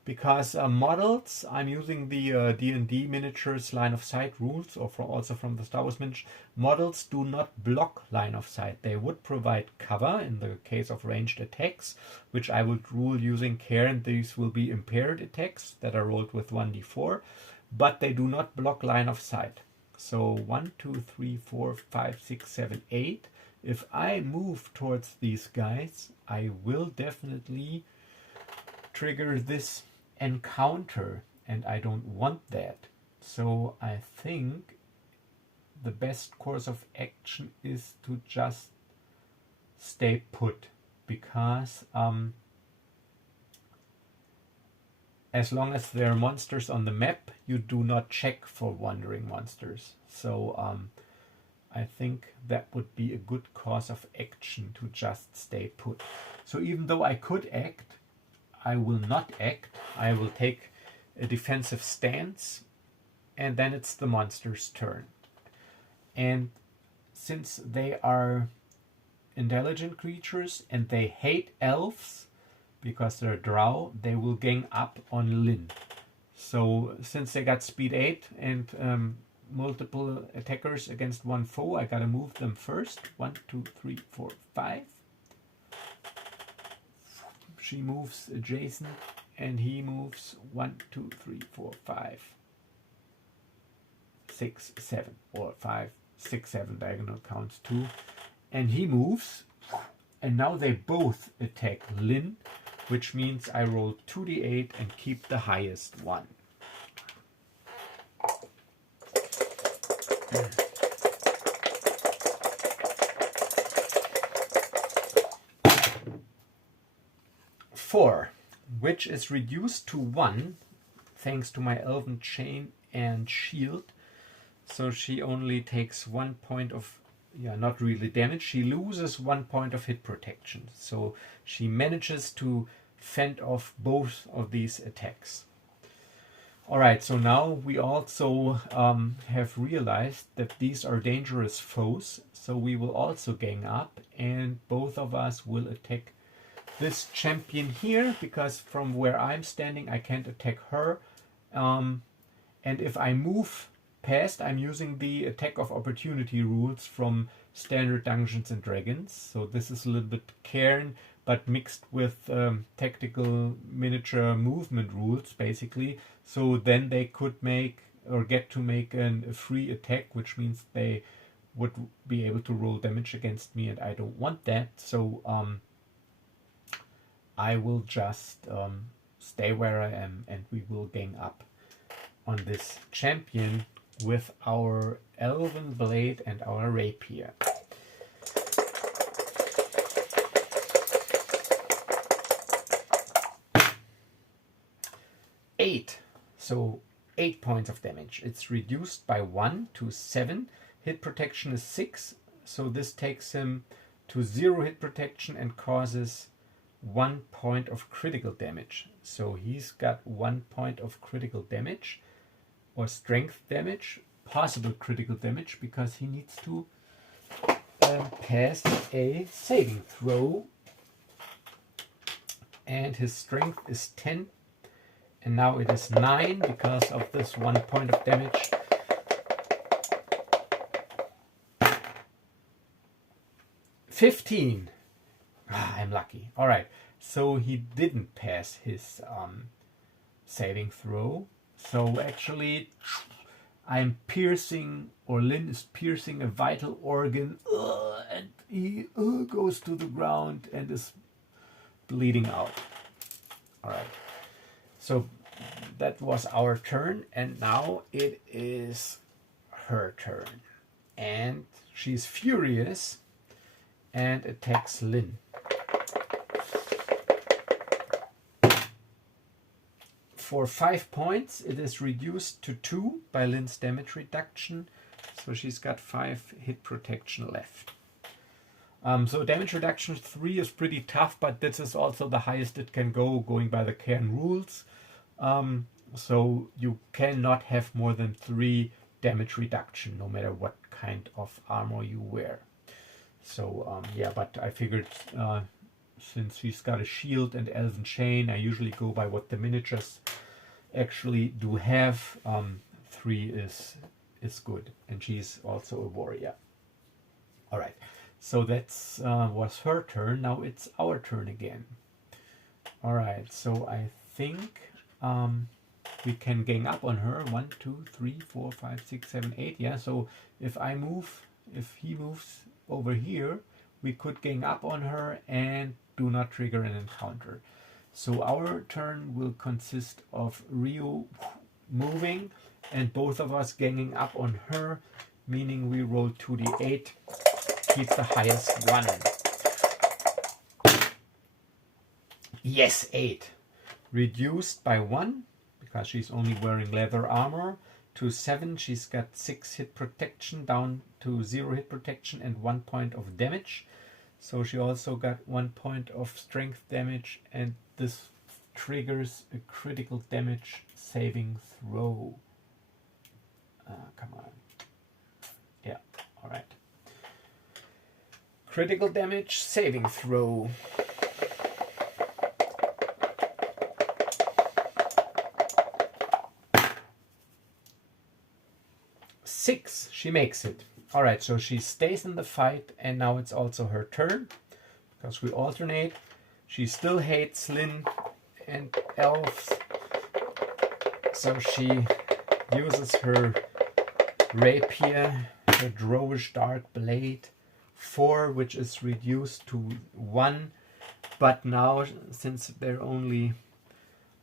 because models, I'm using the D&D miniatures line of sight rules, or also from the Star Wars miniatures. Models do not block line of sight. They would provide cover in the case of ranged attacks, which I would rule using Cairn. These will be impaired attacks that are rolled with 1d4, but they do not block line of sight. So 1, 2, 3, 4, 5, 6, 7, 8. If I move towards these guys, I will definitely trigger this encounter, and I don't want that. So I think the best course of action is to just stay put, because as long as there are monsters on the map, you do not check for wandering monsters. So I think that would be a good course of action to just stay put. So even though I could act, I will not act. I will take a defensive stance, and then it's the monster's turn. And since they are intelligent creatures and they hate elves because they're drow, they will gang up on Lynn. So since they got speed 8 and multiple attackers against one foe, I gotta move them first. 1, 2, 3, 4, 5. She moves adjacent, and he moves 1, 2, 3, 4, 5, 6, 7, or 5, 6, 7 diagonal counts 2, and he moves, and now they both attack Lynn, which means I roll 2d8 and keep the highest one. Four, which is reduced to 1 thanks to my elven chain and shield. So she only takes 1 point of, not really damage. She loses 1 point of hit protection. So she manages to fend off both of these attacks. Alright, so now we also have realized that these are dangerous foes. So we will also gang up, and both of us will attack this champion here, because from where I'm standing I can't attack her, and if I move past, I'm using the attack of opportunity rules from standard Dungeons and Dragons. So this is a little bit Cairn, but mixed with tactical miniature movement rules basically. So then they could make or get to make a free attack, which means they would be able to roll damage against me, and I don't want that. So I will just stay where I am, and we will gang up on this champion with our elven blade and our rapier. Eight. So 8 points of damage. It's reduced by 1 to 7. Hit protection is 6. So this takes him to 0 hit protection and causes 1 point of critical damage. So he's got 1 point of critical damage, or strength damage, possible critical damage, because he needs to pass a saving throw. And his strength is 10, and now it is 9 because of this 1 point of damage. $15. I'm lucky. All right, so he didn't pass his saving throw. So actually, I'm piercing, or Lynn is piercing a vital organ, and he goes to the ground and is bleeding out. All right, so that was our turn, and now it is her turn, and she's furious and attacks Lynn. for 5 points. It is reduced to 2 by Lynn's damage reduction. So she's got 5 hit protection left. So damage reduction 3 is pretty tough, but this is also the highest it can go, going by the Cairn rules. So you cannot have more than 3 damage reduction, no matter what kind of armor you wear. So yeah, but I figured since she's got a shield and elven chain, I usually go by what the miniatures actually do have. 3 is good, and she's also a warrior. All right, so that's was her turn. Now it's our turn again. All right, so I think we can gang up on her. 1, 2, 3, 4, 5, 6, 7, 8. Yeah, so if he moves over here, we could gang up on her and do not trigger an encounter. So our turn will consist of Rio moving and both of us ganging up on her, meaning we roll 2d8, keep the highest one. Yes, 8. Reduced by 1, because she's only wearing leather armor, to 7. She's got 6 hit protection, down to 0 hit protection and 1 point of damage. So she also got 1 point of strength damage, and this triggers a critical damage saving throw. Come on. Yeah, all right. Critical damage saving throw. 6. She makes it. All right, so she stays in the fight, and now it's also her turn, because we alternate. She still hates Lynn and elves, so she uses her rapier, her drowish dark blade, 4, which is reduced to 1. But now, since we only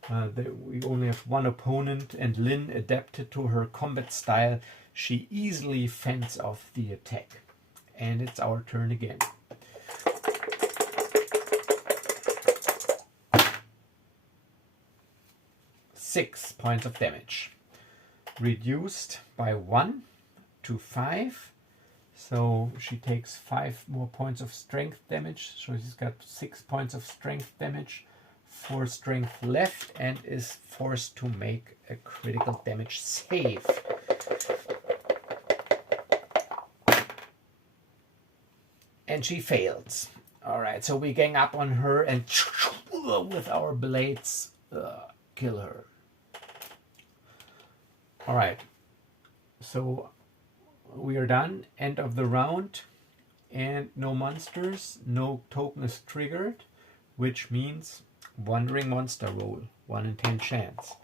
have one opponent, and Lynn adapted to her combat style, she easily fends off the attack. And it's our turn again. Six points of damage. Reduced by 1 to 5. So she takes 5 more points of strength damage. So she's got 6 points of strength damage, 4 strength left, and is forced to make a critical damage save. And she fails. All right, so we gang up on her and with our blades kill her. All right, so we are done. End of the round, and no monsters, no token is triggered, which means wandering monster roll, 1 in 10 chance.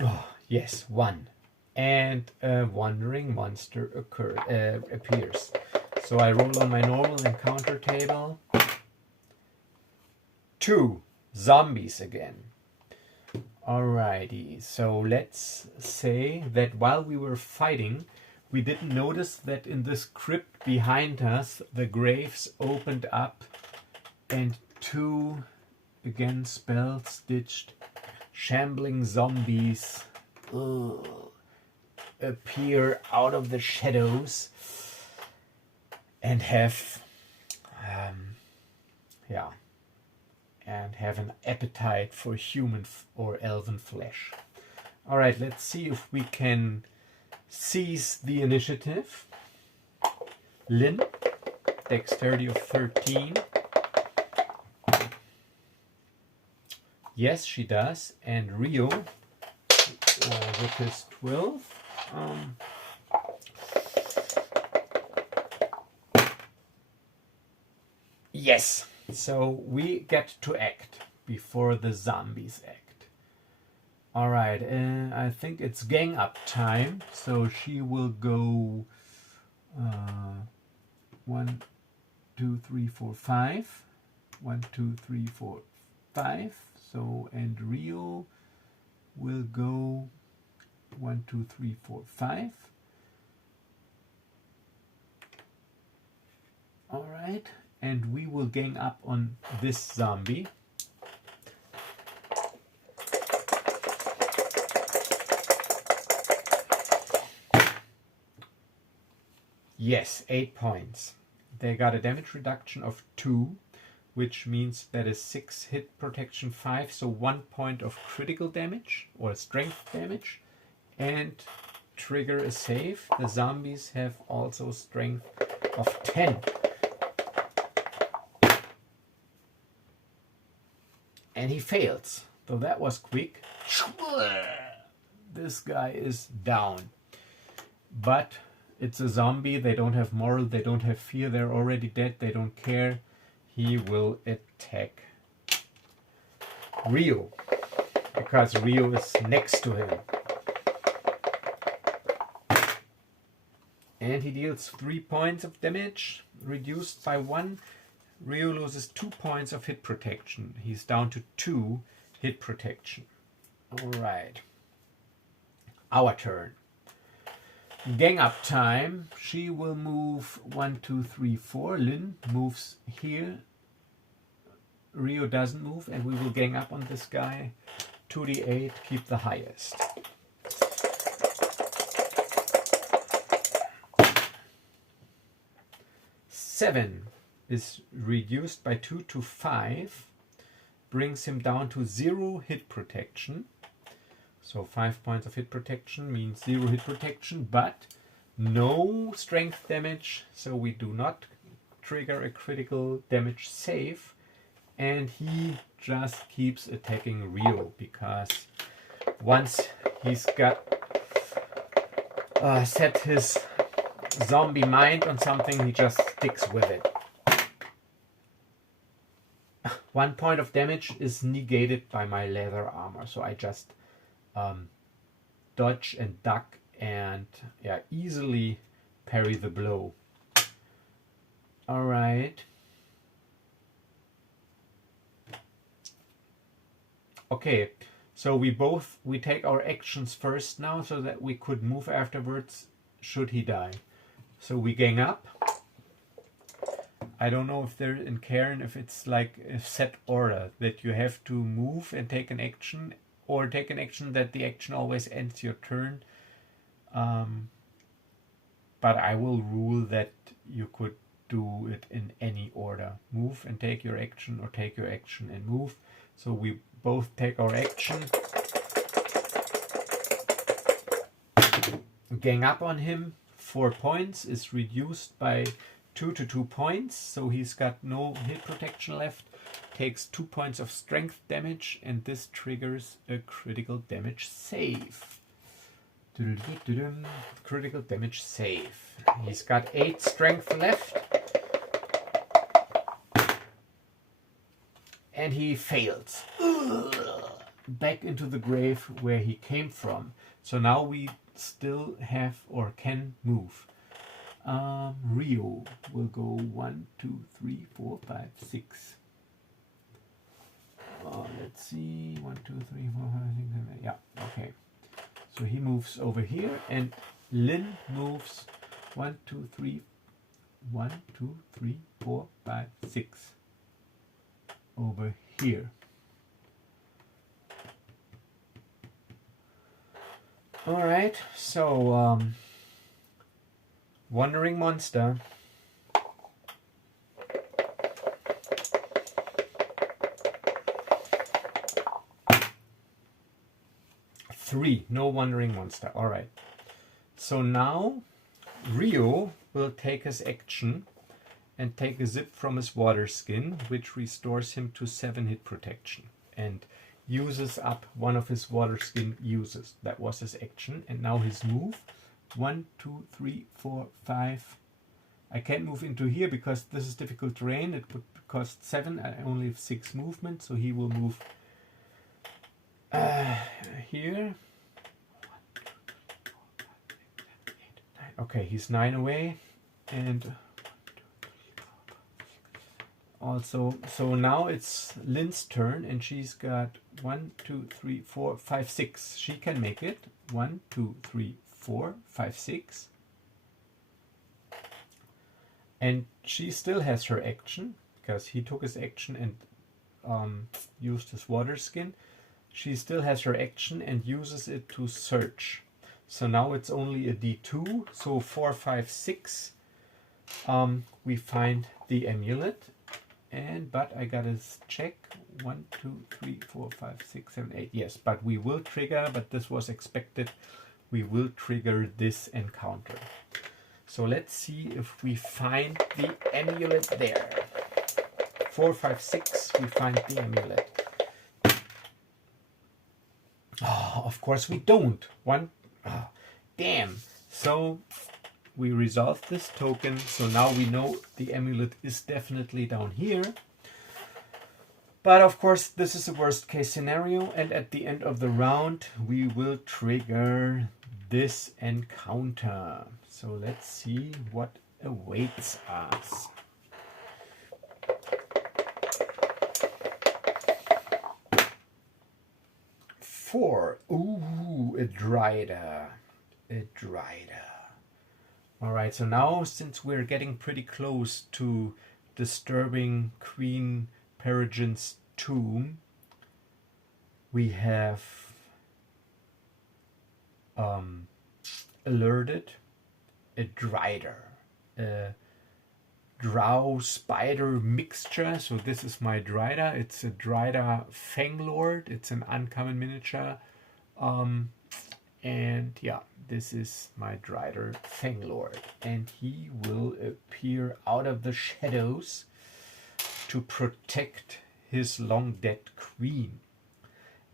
Oh, yes, 1. And a wandering monster appears. So I roll on my normal encounter table. 2. Zombies again. Alrighty, so let's say that while we were fighting, we didn't notice that in this crypt behind us, the graves opened up and 2, again spell-stitched, shambling zombies appear out of the shadows and have an appetite for human or elven flesh. All right, let's see if we can seize the initiative. Lynn, dexterity of 13. Yes, she does. And Rio, with his 12. Yes, so we get to act before the zombies act. All right, I think it's gang up time. So she will go 1, 2, 3, 4, 5. 1, 2, 3, 4, 5. So, and Rio will go 1, 2, 3, 4, 5. right, and we will gang up on this zombie. Yes, 8 points. They got a damage reduction of 2, which means that is 6 hit protection 5, so 1 point of critical damage or strength damage, and trigger a save. The zombies have also strength of 10. And he fails. So that was quick. This guy is down. But it's a zombie. They don't have moral. They don't have fear. They're already dead. They don't care. He will attack Rio, because Rio is next to him. And he deals 3 points of damage, reduced by 1. Rio loses 2 points of hit protection. He's down to 2 hit protection. Alright. Our turn. Gang up time. She will move 1, 2, 3, 4. Lynn moves here. Rio doesn't move, and we will gang up on this guy. 2d8, keep the highest. Seven is reduced by 2 to 5, brings him down to 0 hit protection. So 5 points of hit protection means 0 hit protection, but no strength damage, so we do not trigger a critical damage save, and he just keeps attacking Rio, because once he's got set his zombie mind on something, he just sticks with it. 1 point of damage is negated by my leather armor, so I just dodge and duck and easily parry the blow. Alright. Okay, so we take our actions first now, so that we could move afterwards should he die. So we gang up. I don't know if there in Cairn, if it's like a set order that you have to move and take an action, or take an action that the action always ends your turn. But I will rule that you could do it in any order. Move and take your action, or take your action and move. So we both take our action. Gang up on him. 4 points is reduced by 2 to 2 points, so he's got no hit protection left. Takes 2 points of strength damage, and this triggers a critical damage save. Critical damage save. He's got 8 strength left, and he fails. Back into the grave where he came from. So now we still have, or can, move. Rio will go 1, 2, 3, 4, 5, 6. Let's see, 1, 2, 3, 4, 5, 6, 7. Yeah, okay. So he moves over here, and Lynn moves 1, 2, 3, 1, 2, 3, 4, 5, 6 over here. All right, so wandering monster. Three, no wandering monster. All right. So now Rio will take his action and take a zip from his water skin, which restores him to 7 hit protection, and uses up one of his water skin uses. That was his action. And now his move. 1, 2, 3, 4, 5. I can't move into here because this is difficult terrain. It would cost 7. I only have 6 movement, so he will move here. Okay, he's 9 away, and also, so now it's Lynn's turn, and she's got 1, 2, 3, 4, 5, 6. She can make it. 1, 2, 3, 4, 5, 6. And she still has her action, because he took his action and used his water skin. She still has her action and uses it to search. So now it's only a D2. So 4, 5, 6. We find the amulet. But I gotta check. 1, 2, 3, 4, 5, 6, 7, 8. Yes, but we will trigger, but this was expected. We will trigger this encounter. So let's see if we find the amulet there. 4, 5, 6, we find the amulet. Oh, of course we don't. Damn. So we resolved this token. So now we know the amulet is definitely down here. But of course, this is a worst case scenario. And at the end of the round, we will trigger this encounter. So let's see what awaits us. 4. Ooh, a Dryder. A Dryder. Alright, so now since we're getting pretty close to disturbing Queen Peregrine's tomb, we have alerted a Dryder, a drow spider mixture. So this is my Dryder. It's a Dryder Fanglord. It's an uncommon miniature. And yeah, this is my Dryder Fanglord. And he will appear out of the shadows to protect his long dead queen.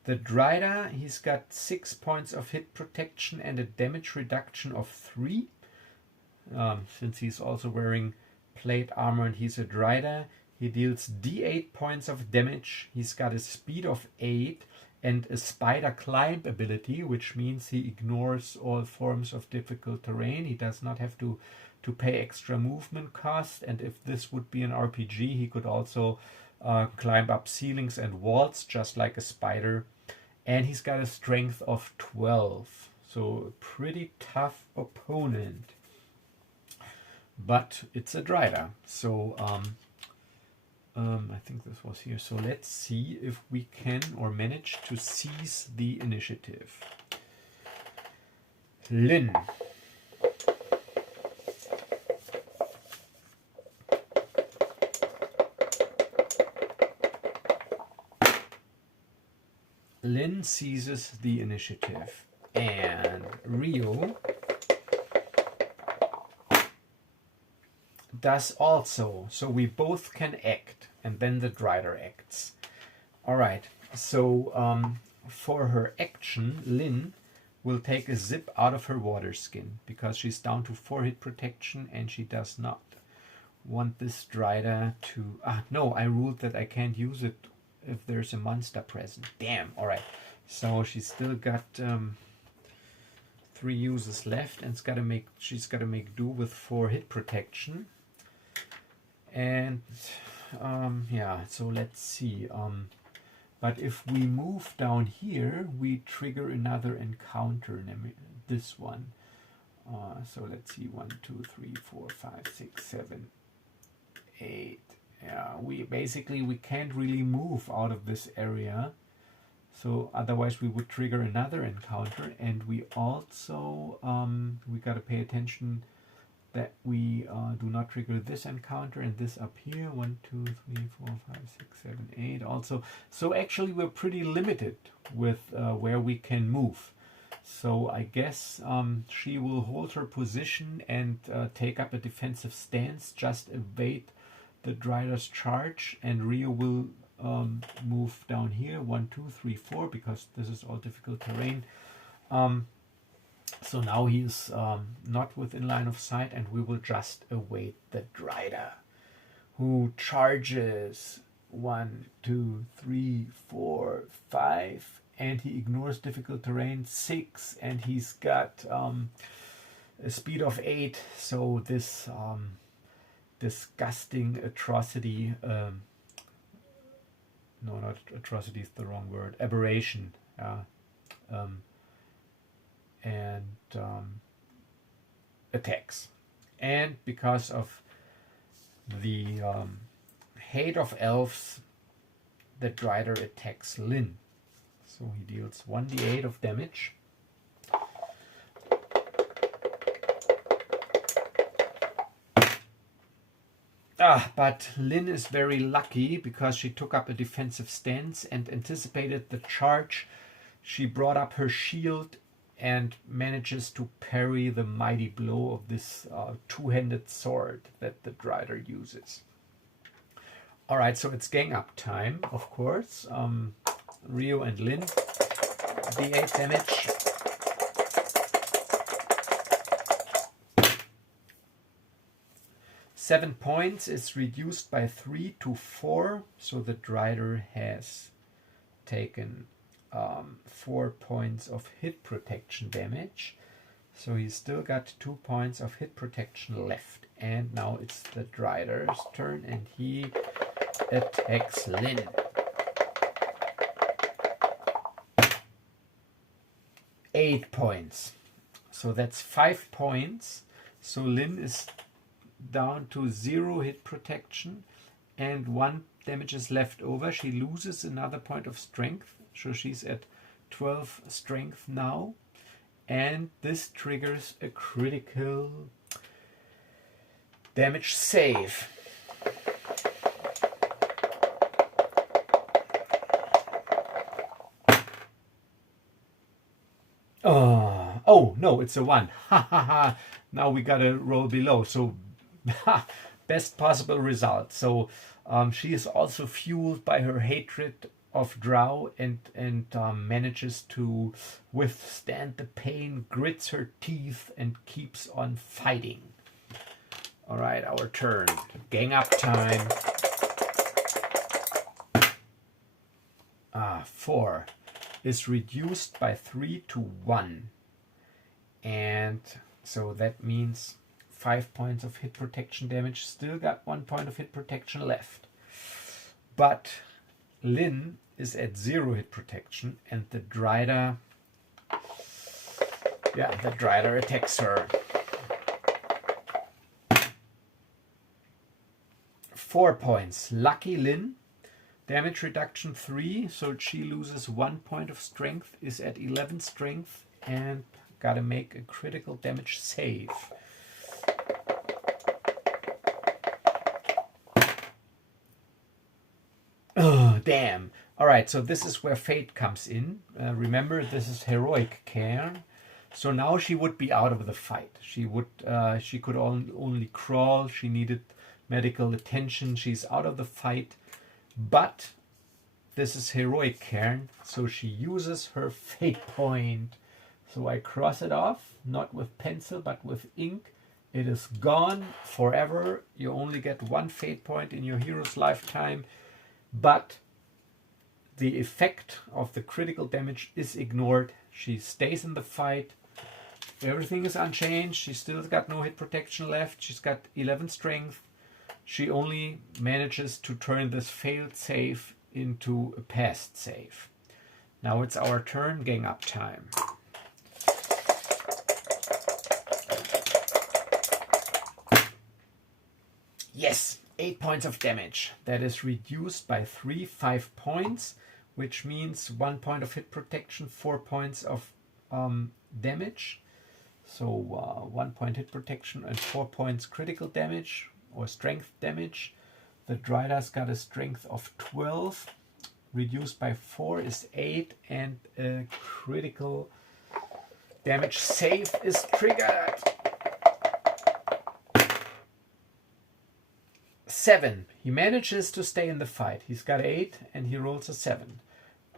The Dryder, he's got 6 points of hit protection and a damage reduction of 3. Since he's also wearing plate armor and he's a Dryder, he deals d8 points of damage. He's got a speed of 8 and a spider climb ability, which means he ignores all forms of difficult terrain. He does not have to pay extra movement cost, and if this would be an RPG, he could also climb up ceilings and walls just like a spider. And he's got a strength of 12, so a pretty tough opponent. But it's a Dryder, so I think this was here. So let's see if we can or manage to seize the initiative. Lynn. Lynn seizes the initiative, and Rio does also. So we both can act, and then the Dryder acts. Alright, so for her action, Lynn will take a zip out of her water skin, because she's down to 4 hit protection, and she does not want this Dryder to... no, I ruled that I can't use it if there's a monster present. Damn, alright. So she's still got 3 uses left, and she's got to make do with 4 hit protection. And yeah, so let's see. But if we move down here, we trigger another encounter, this one. So let's see, 1, 2, 3, 4, 5, 6, 7, 8. Yeah, we can't really move out of this area. So otherwise we would trigger another encounter, and we also we got to pay attention that we do not trigger this encounter and this up here. 1, 2, 3, 4, 5, 6, 7, 8 also. So actually we're pretty limited with where we can move. So I guess she will hold her position and take up a defensive stance, just evade the Dryder's charge, and Rio will move down here. 1, 2, 3, 4, because this is all difficult terrain. So now he is not within line of sight, and we will just await the Dryder, who charges 1, 2, 3, 4, 5, and he ignores difficult terrain 6, and he's got a speed of 8. So this disgusting atrocity, no, not atrocity is the wrong word, aberration, and attacks. And because of the Hate of Elves, the Drider attacks Lynn. So he deals 1d8 of damage. But Lynn is very lucky because she took up a defensive stance and anticipated the charge. She brought up her shield and manages to parry the mighty blow of this two-handed sword that the Drider uses. Alright, so it's gang up time, of course. Rio and Lynn, d8 damage. Seven points is reduced by 3 to 4, so the Drider has taken 4 points of hit protection damage. So he's still got 2 points of hit protection left. And now it's the Drider's turn, and he attacks Lynn. Eight points. So that's 5 points. So Lynn is down to 0 hit protection and 1 damage is left over. She loses another point of strength, so she's at 12 strength now, and this triggers a critical damage save. Oh no, it's a 1. Ha ha ha. Now we gotta roll below. So best possible result. So she is also fueled by her hatred of drow and manages to withstand the pain, grits her teeth, and keeps on fighting. All right, our turn. Gang up time. 4 is reduced by 3 to 1. And so that means 5 points of hit protection damage. Still got 1 point of hit protection left. But Lynn is at 0 hit protection, and the Drider attacks her. 4 points. Lucky Lynn. Damage reduction 3, so she loses 1 point of strength, is at 11 strength, and gotta make a critical damage save. Oh, damn. Alright, so this is where fate comes in. Remember, this is heroic Cairn. So now she would be out of the fight. She could only crawl. She needed medical attention. She's out of the fight. But this is heroic Cairn, so she uses her fate point. So I cross it off, not with pencil, but with ink. It is gone forever. You only get 1 fate point in your hero's lifetime. But the effect of the critical damage is ignored. She stays in the fight. Everything is unchanged. She's still got no hit protection left. She's got 11 strength. She only manages to turn this failed save into a passed save. Now it's our turn, gang up time. Yes, 8 points of damage. That is reduced by 5 points, which means 1 point of hit protection, 4 points of damage. So 1 point hit protection and 4 points critical damage or strength damage. The Drider's got a strength of 12. Reduced by 4 is 8, and a critical damage save is triggered. 7. He manages to stay in the fight. He's got 8 and he rolls a 7.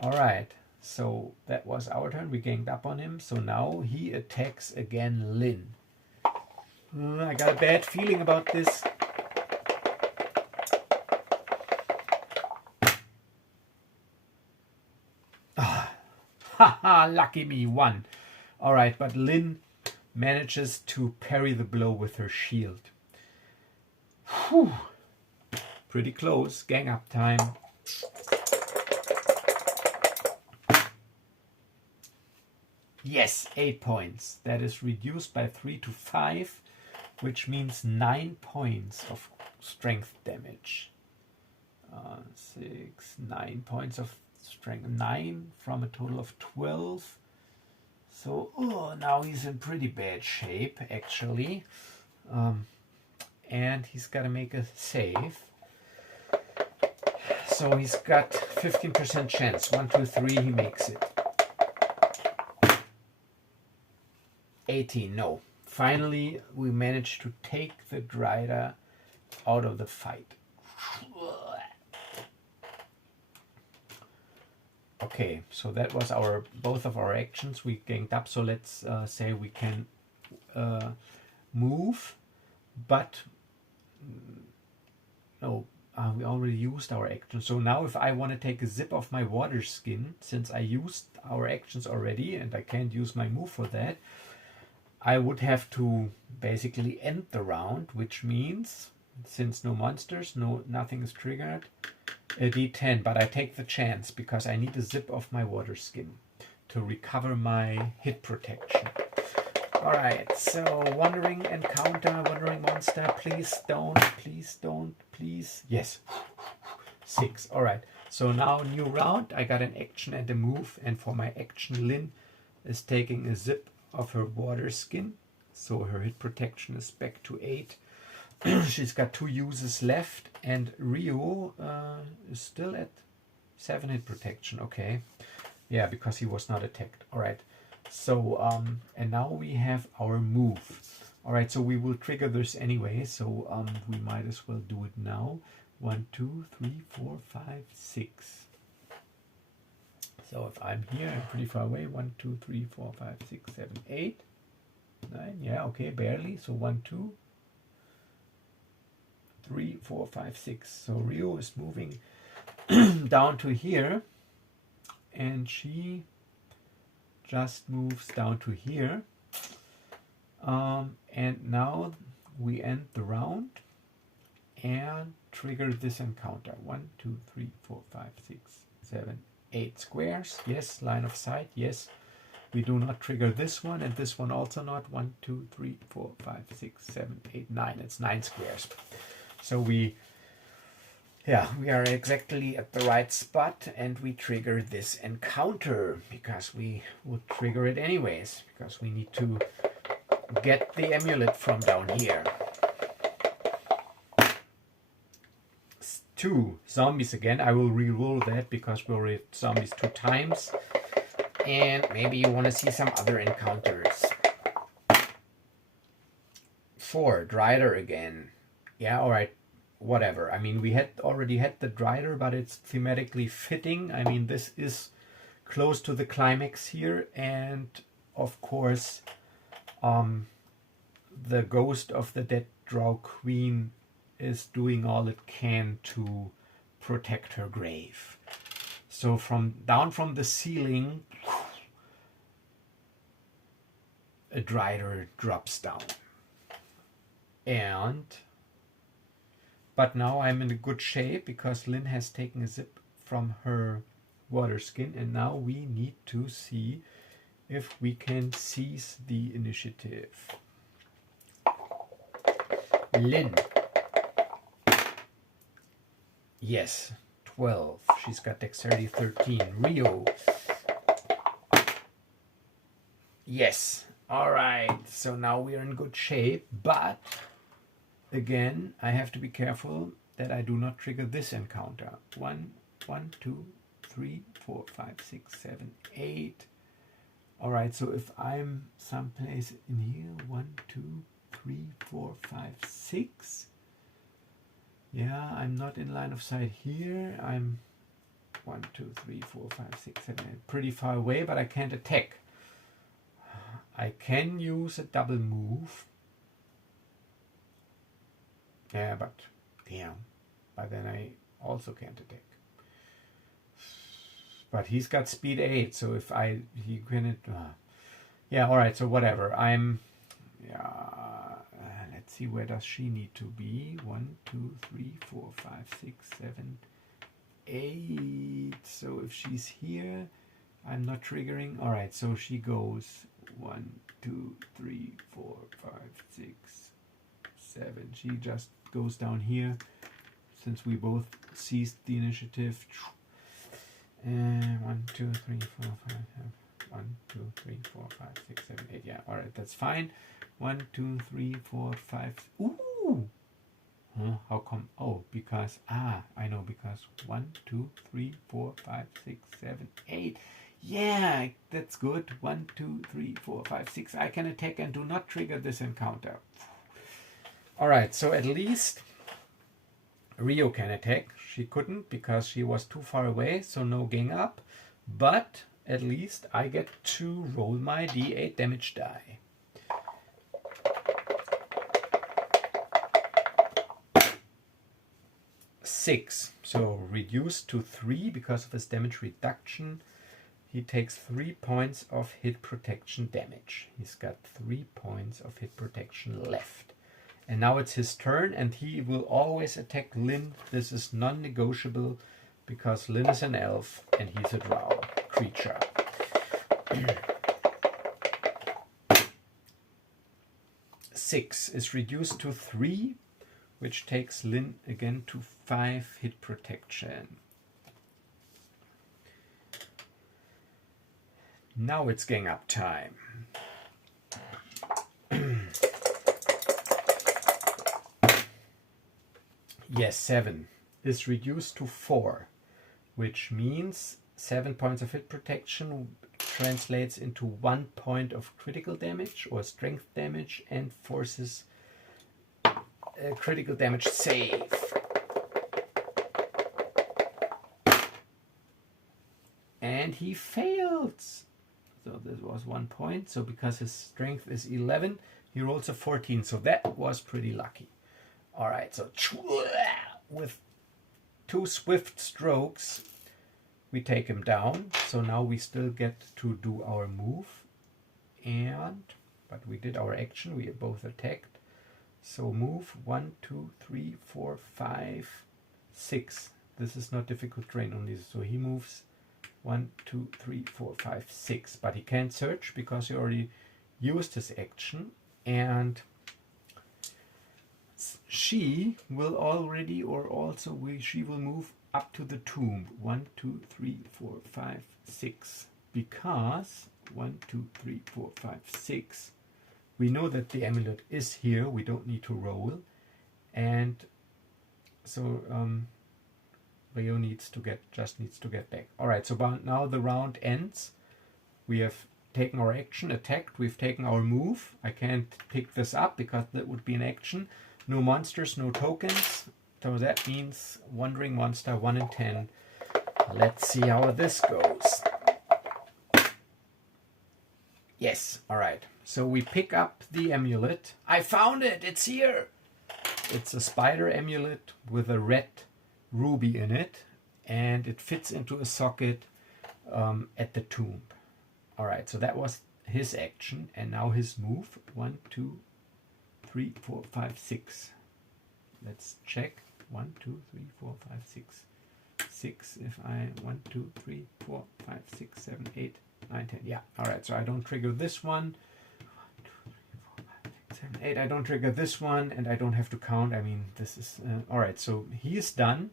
Alright, so that was our turn. We ganged up on him. So now he attacks again Lynn. I got a bad feeling about this. Haha, lucky me, 1. Alright, but Lynn manages to parry the blow with her shield. Whew. Pretty close. Gang up time. Yes, 8 points. That is reduced by 3 to 5, which means 9 points of strength damage. 6, 9 points of strength. 9 from a total of 12. So now he's in pretty bad shape, actually. And he's got to make a save. So he's got 15% chance. 1, 2, 3, he makes it. 18, no. Finally, we managed to take the Drider out of the fight. Okay, so that was both of our actions. We ganged up, so let's say we can move, but no, we already used our action. So now if I want to take a zip of my water skin, since I used our actions already and I can't use my move for that, I would have to basically end the round, which means, since no monsters, nothing is triggered, a d10, but I take the chance because I need a zip of my water skin to recover my hit protection. Alright, so wandering encounter, wandering monster, please don't, please. Yes. 6. Alright, so now new round. I got an action and a move, and for my action, Lynn is taking a zip of her water skin, so her hit protection is back to 8. She's got 2 uses left, and Rio is still at 7 hit protection. Okay, yeah, because he was not attacked. All right, so and now we have our move. All right, so we will trigger this anyway, so we might as well do it now. 1, 2, 3, 4, 5, 6. So if I'm here, I'm pretty far away. 1, 2, 3, 4, 5, 6, 7, 8, 9. Yeah, okay, barely. So 1, 2, 3, 4, 5, 6. So Rio is moving down to here, and she just moves down to here. And now we end the round and trigger this encounter. 1, 2, 3, 4, 5, 6, 7, 8 squares. Yes. Line of sight. Yes. We do not trigger this one, and this one also not. 1, 2, 3, 4, 5, 6, 7, 8, 9. It's 9 squares. So we are exactly at the right spot, and we trigger this encounter because we would trigger it anyways, because we need to get the amulet from down here. 2 zombies again. I will re-roll that because we already had zombies 2 times. And maybe you want to see some other encounters. 4 Drider again. Yeah, alright. Whatever. I mean, we already had the Drider, but it's thematically fitting. I mean, this is close to the climax here. And, of course, the ghost of the dead drow queen is doing all it can to protect her grave. So down from the ceiling, a Drider drops down. But now I'm in a good shape because Lynn has taken a zip from her water skin, and now we need to see if we can seize the initiative. Lynn. Yes, 12. She's got dexterity 13. Rio. Yes. Alright, so now we are in good shape, but again, I have to be careful that I do not trigger this encounter. 1, 2, 3, 4, 5, 6, 7, 8. Alright, so if I'm someplace in here, 1, 2, 3, 4, 5, 6. Yeah, I'm not in line of sight here. I'm 1, 2, 3, 4, 5, 6, 7, 8. Pretty far away, but I can't attack. I can use a double move. Yeah, but then I also can't attack. But he's got speed 8, so if he can. Yeah, all right. So whatever. Let's see, where does she need to be? 1, 2, 3, 4, 5, 6, 7, 8. So if she's here, I'm not triggering. All right. So she goes 1, 2, 3, 4, 5, 6, 7. She just goes down here, since we both seized the initiative. 1, 2, 3, 4, 5, 1, 2, 3, 4, 5, 6, 7, 8. Yeah, all right, that's fine. 1, 2, 3, 4, 5. Ooh! Huh, how come? Oh, because, I know, because 1, 2, 3, 4, 5, 6, 7, 8. Yeah, that's good. 1, 2, 3, 4, 5, 6. I can attack and do not trigger this encounter. All right, so at least Rio can attack. She couldn't because she was too far away, so no gang up. But at least I get to roll my d8 damage die. Six, so reduced to 3 because of his damage reduction. He takes 3 points of hit protection damage. He's got 3 points of hit protection left. And now it's his turn, and he will always attack Lynn. This is non-negotiable because Lynn is an elf and he's a drow creature. 6 is reduced to 3, which takes Lynn again to 5 hit protection. Now it's gang up time. Yes, 7 is reduced to 4, which means 7 points of hit protection translates into 1 point of critical damage or strength damage and forces a critical damage save. And he fails. So this was 1 point. So because his strength is 11, he rolls a 14. So that was pretty lucky. All right, so with 2 swift strokes, we take him down. So now we still get to do our move. But we did our action. We both attacked. So move 1, 2, 3, 4, 5, 6. This is not difficult terrain only. So he moves 1, 2, 3, 4, 5, 6. But he can't search because he already used his action. And she will already, or also she will move up to the tomb. 1, 2, 3, 4, 5, 6. Because 1, 2, 3, 4, 5, 6. We know that the amulet is here. We don't need to roll. And so Rio just needs to get back. All right, so now the round ends. We have taken our action, attacked. We've taken our move. I can't pick this up because that would be an action. No monsters, no tokens. So that means Wandering Monster 1 in 10. Let's see how this goes. Yes, all right. So we pick up the amulet. I found it! It's here! It's a spider amulet with a red ruby in it. And it fits into a socket at the tomb. All right, so that was his action. And now his move. 1, 2, 3, 4, 5, 6. Let's check. 1, 2, 3, 4, 5, 6. 6 if I 1, 2, 3, 4, 5, 6, 7, 8, 9, 10. Yeah, all right, so I don't trigger this one. 1, 2, 3, 4, 5, 6, 7, 8. I don't trigger this one, and I don't have to count. I mean, this is all right. So he is done.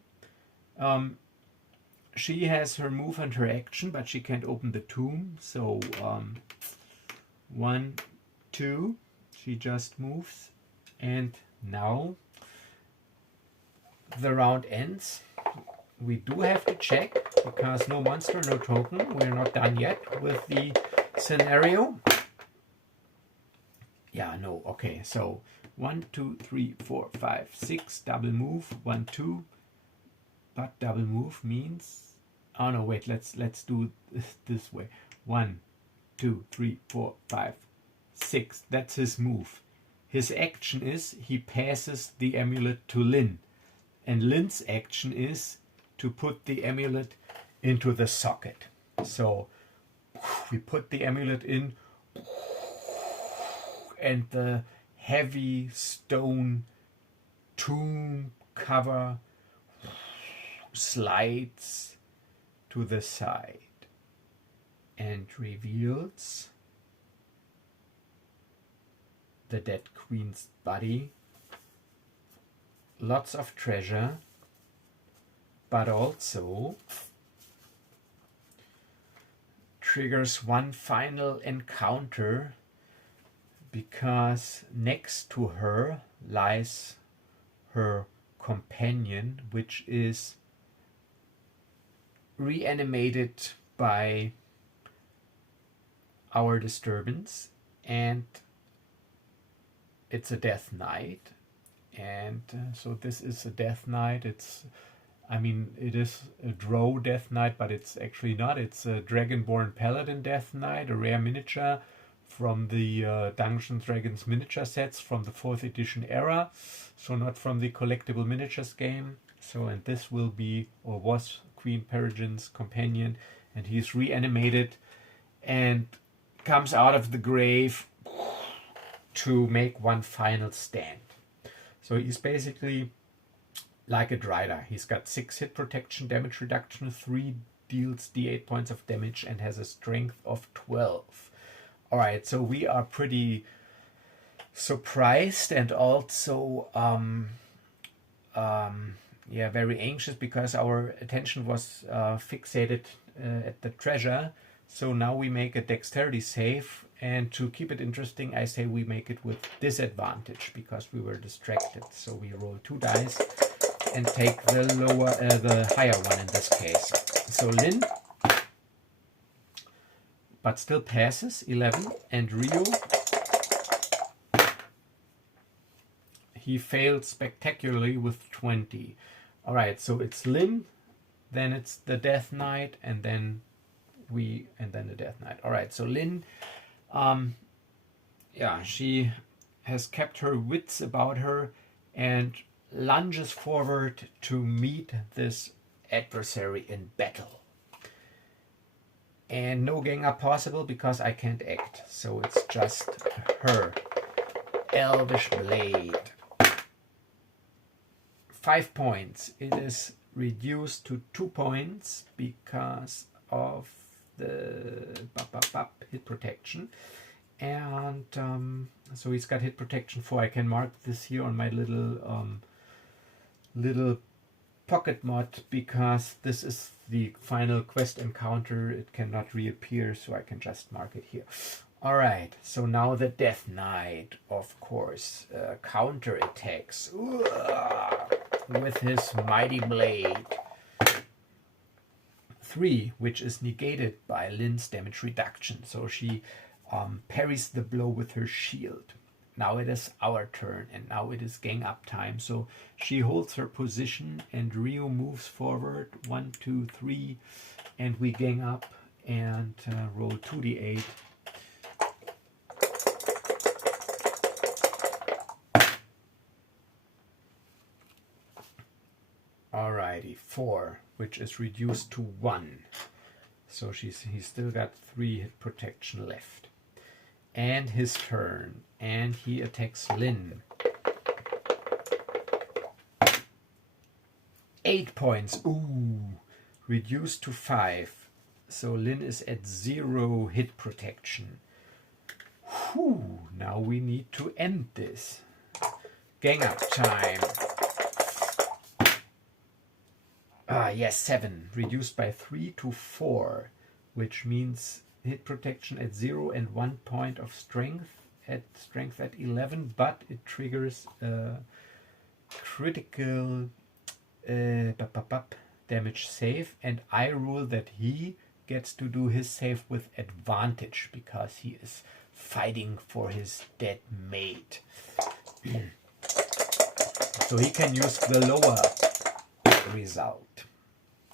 She has her move and her action, but she can't open the tomb. So 1, 2. She just moves, and now the round ends. We do have to check because no monster, no token. We're not done yet with the scenario. Yeah, no, okay. So 1, 2, 3, 4, 5, 6. Double move. 1, 2. But double move means. Oh no, wait. Let's do this way. 1, 2, 3, 4, 5, 6. That's his move. His action is he passes the amulet to Lynn. And Lynn's action is to put the amulet into the socket. So we put the amulet in, and the heavy stone tomb cover slides to the side and reveals the dead queen's body lots of treasure, but also triggers one final encounter because next to her lies her companion, which is reanimated by our disturbance, and it's a death knight. And so this is a death knight. It's, I mean, it is a drow death knight, but it's actually not. It's a dragonborn paladin death knight, a rare miniature from the Dungeons Dragons miniature sets from the 4th edition era, so not from the collectible miniatures game. So, and this will be, or was, Queen Peregrine's companion, and he's reanimated and comes out of the grave to make one final stand. So he's basically like a Drider. He's got 6 hit protection, damage reduction, 3 deals d8 points of damage, and has a strength of 12. Alright, so we are pretty surprised and also very anxious because our attention was fixated at the treasure. So now we make a dexterity save, and to keep it interesting, I say we make it with disadvantage because we were distracted. So we roll 2 dice and take the higher one in this case. So Lynn, but still passes, 11, and Rio, he failed spectacularly with 20. All right, so it's Lynn, then it's the Death Knight, and then the Death Knight. All right, so Lynn, she has kept her wits about her and lunges forward to meet this adversary in battle. And no gang up possible because I can't act, so it's just her. Elvish Blade. 5 points. It is reduced to 2 points because of the hit protection. And so he's got hit protection 4. I can mark this here on my little pocket mod because this is the final quest encounter. It cannot reappear, so I can just mark it here. Alright, so now the Death Knight, of course, counter attacks with his mighty blade. 3, which is negated by Lynn's damage reduction. So she parries the blow with her shield. Now it is our turn, and now it is gang up time. So she holds her position, and Rio moves forward. 1, 2, 3, and we gang up and roll 2d8. Alrighty, 4, which is reduced to 1. So he's still got 3 hit protection left. And his turn, and he attacks Lynn. 8 points, reduced to 5. So Lynn is at 0 hit protection. Now we need to end this. Gang up time. Yes, 7, reduced by 3 to 4, which means hit protection at 0 and 1 point of strength at 11, but it triggers a critical damage save, and I rule that he gets to do his save with advantage because he is fighting for his dead mate. So he can use the lower result.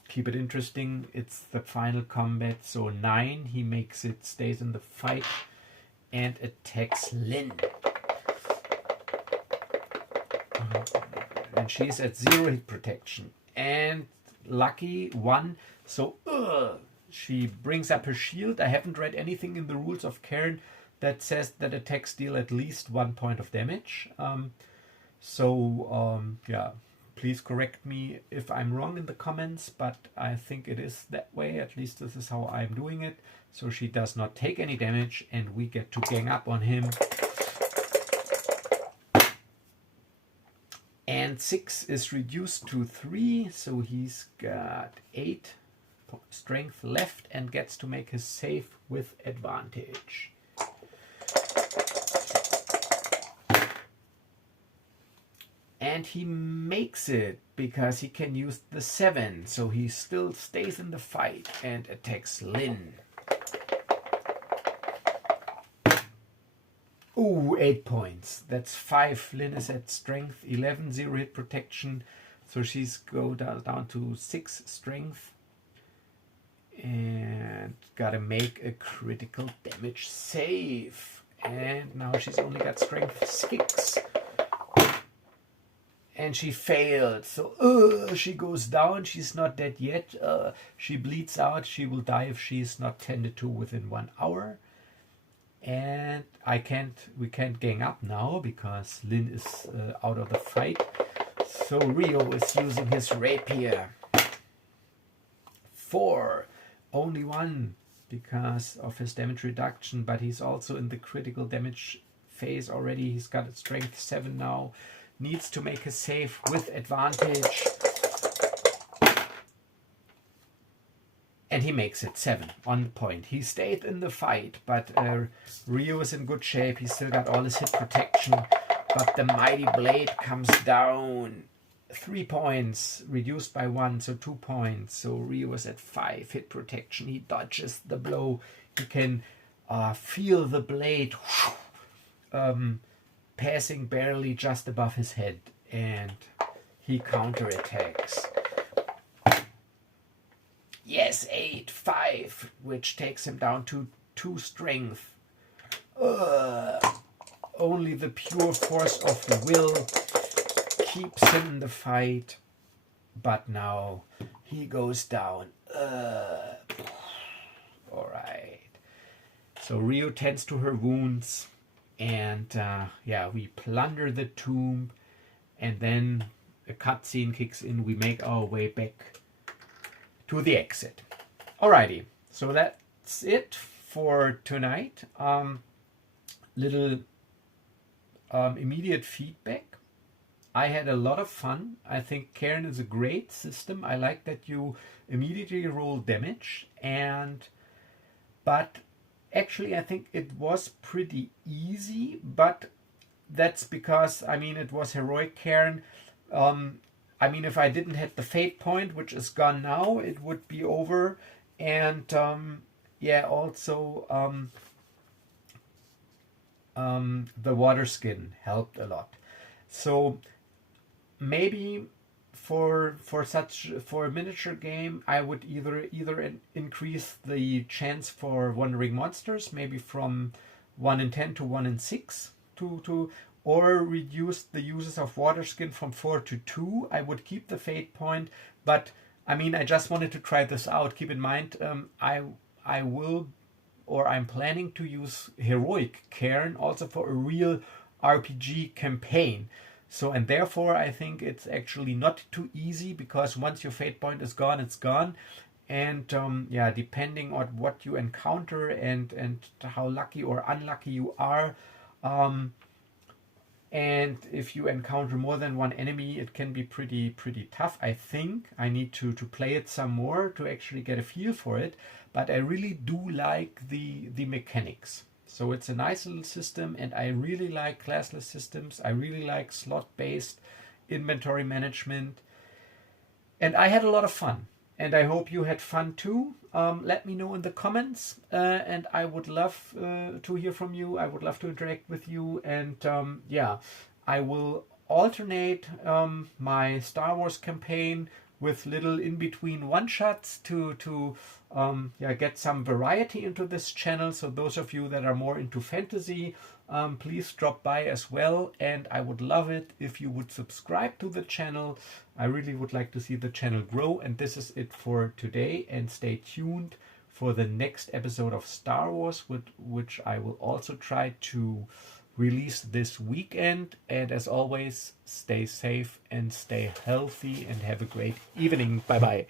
Keep it interesting, it's the final combat. So 9, he makes it, stays in the fight, and attacks Lynn. And she's at 0 hit protection. And lucky 1, so she brings up her shield. I haven't read anything in the rules of Cairn that says that attacks deal at least 1 point of damage. Please correct me if I'm wrong in the comments, but I think it is that way. At least this is how I'm doing it. So she does not take any damage, and we get to gang up on him. And And 6 is reduced to 3, so he's got 8 strength left and gets to make his save with advantage. And he makes it because he can use the 7, so he still stays in the fight and attacks Lynn. Ooh, 8 points. That's 5. Lynn is at strength 11, 0 hit protection. So she's go down to 6 strength. And gotta make a critical damage save. And now she's only got strength 6. And she failed. So she goes down. She's not dead yet. She bleeds out. She will die if she's not tended to within 1 hour. And we can't gang up now because Lynn is out of the fight. So Rio is using his rapier. 4, only 1 because of his damage reduction, but he's also in the critical damage phase already. He's got a strength 7 now. Needs to make a save with advantage. And he makes it 7 on point. He stayed in the fight, but Rio is in good shape. He's still got all his hit protection, but the mighty blade comes down. 3 points, reduced by 1, so 2 points. So Rio is at 5 hit protection. He dodges the blow. He can feel the blade passing barely just above his head, and he counterattacks. Yes, 8, 5, which takes him down to 2 strength. Only the pure force of the will keeps him in the fight, but now he goes down. Alright. So Rio tends to her wounds, and we plunder the tomb, and then a cutscene kicks in. We make our way back to the exit. Alrighty, so that's it for tonight. Little immediate feedback. I had a lot of fun. I think Cairn is a great system. I like that you immediately roll damage, but actually I think it was pretty easy, but that's because, it was heroic Cairn. If I didn't hit the fate point, which is gone now, it would be over. And the water skin helped a lot. So maybe for a miniature game, I would either increase the chance for wandering monsters, maybe from 1 in 10 to 1 in 6 or reduce the uses of water skin from 4 to 2. I would keep the fate point, but I just wanted to try this out. Keep in mind, I'm planning to use heroic Cairn also for a real RPG campaign. So, and therefore I think it's actually not too easy, because once your fate point is gone, it's gone. And depending on what you encounter and how lucky or unlucky you are, and if you encounter more than one enemy, it can be pretty tough. I think I need to play it some more to actually get a feel for it. But I really do like the mechanics. So it's a nice little system, and I really like classless systems. I really like slot-based inventory management. And I had a lot of fun. And I hope you had fun too. Let me know in the comments, and I would love to hear from you. I would love to interact with you, and I will alternate my Star Wars campaign with little in-between one-shots to get some variety into this channel. So those of you that are more into fantasy, please drop by as well, and I would love it if you would subscribe to the channel. I really would like to see the channel grow, and this is it for today, and stay tuned for the next episode of Star Wars, which I will also try to release this weekend. And as always, stay safe and stay healthy, and have a great evening. Bye bye.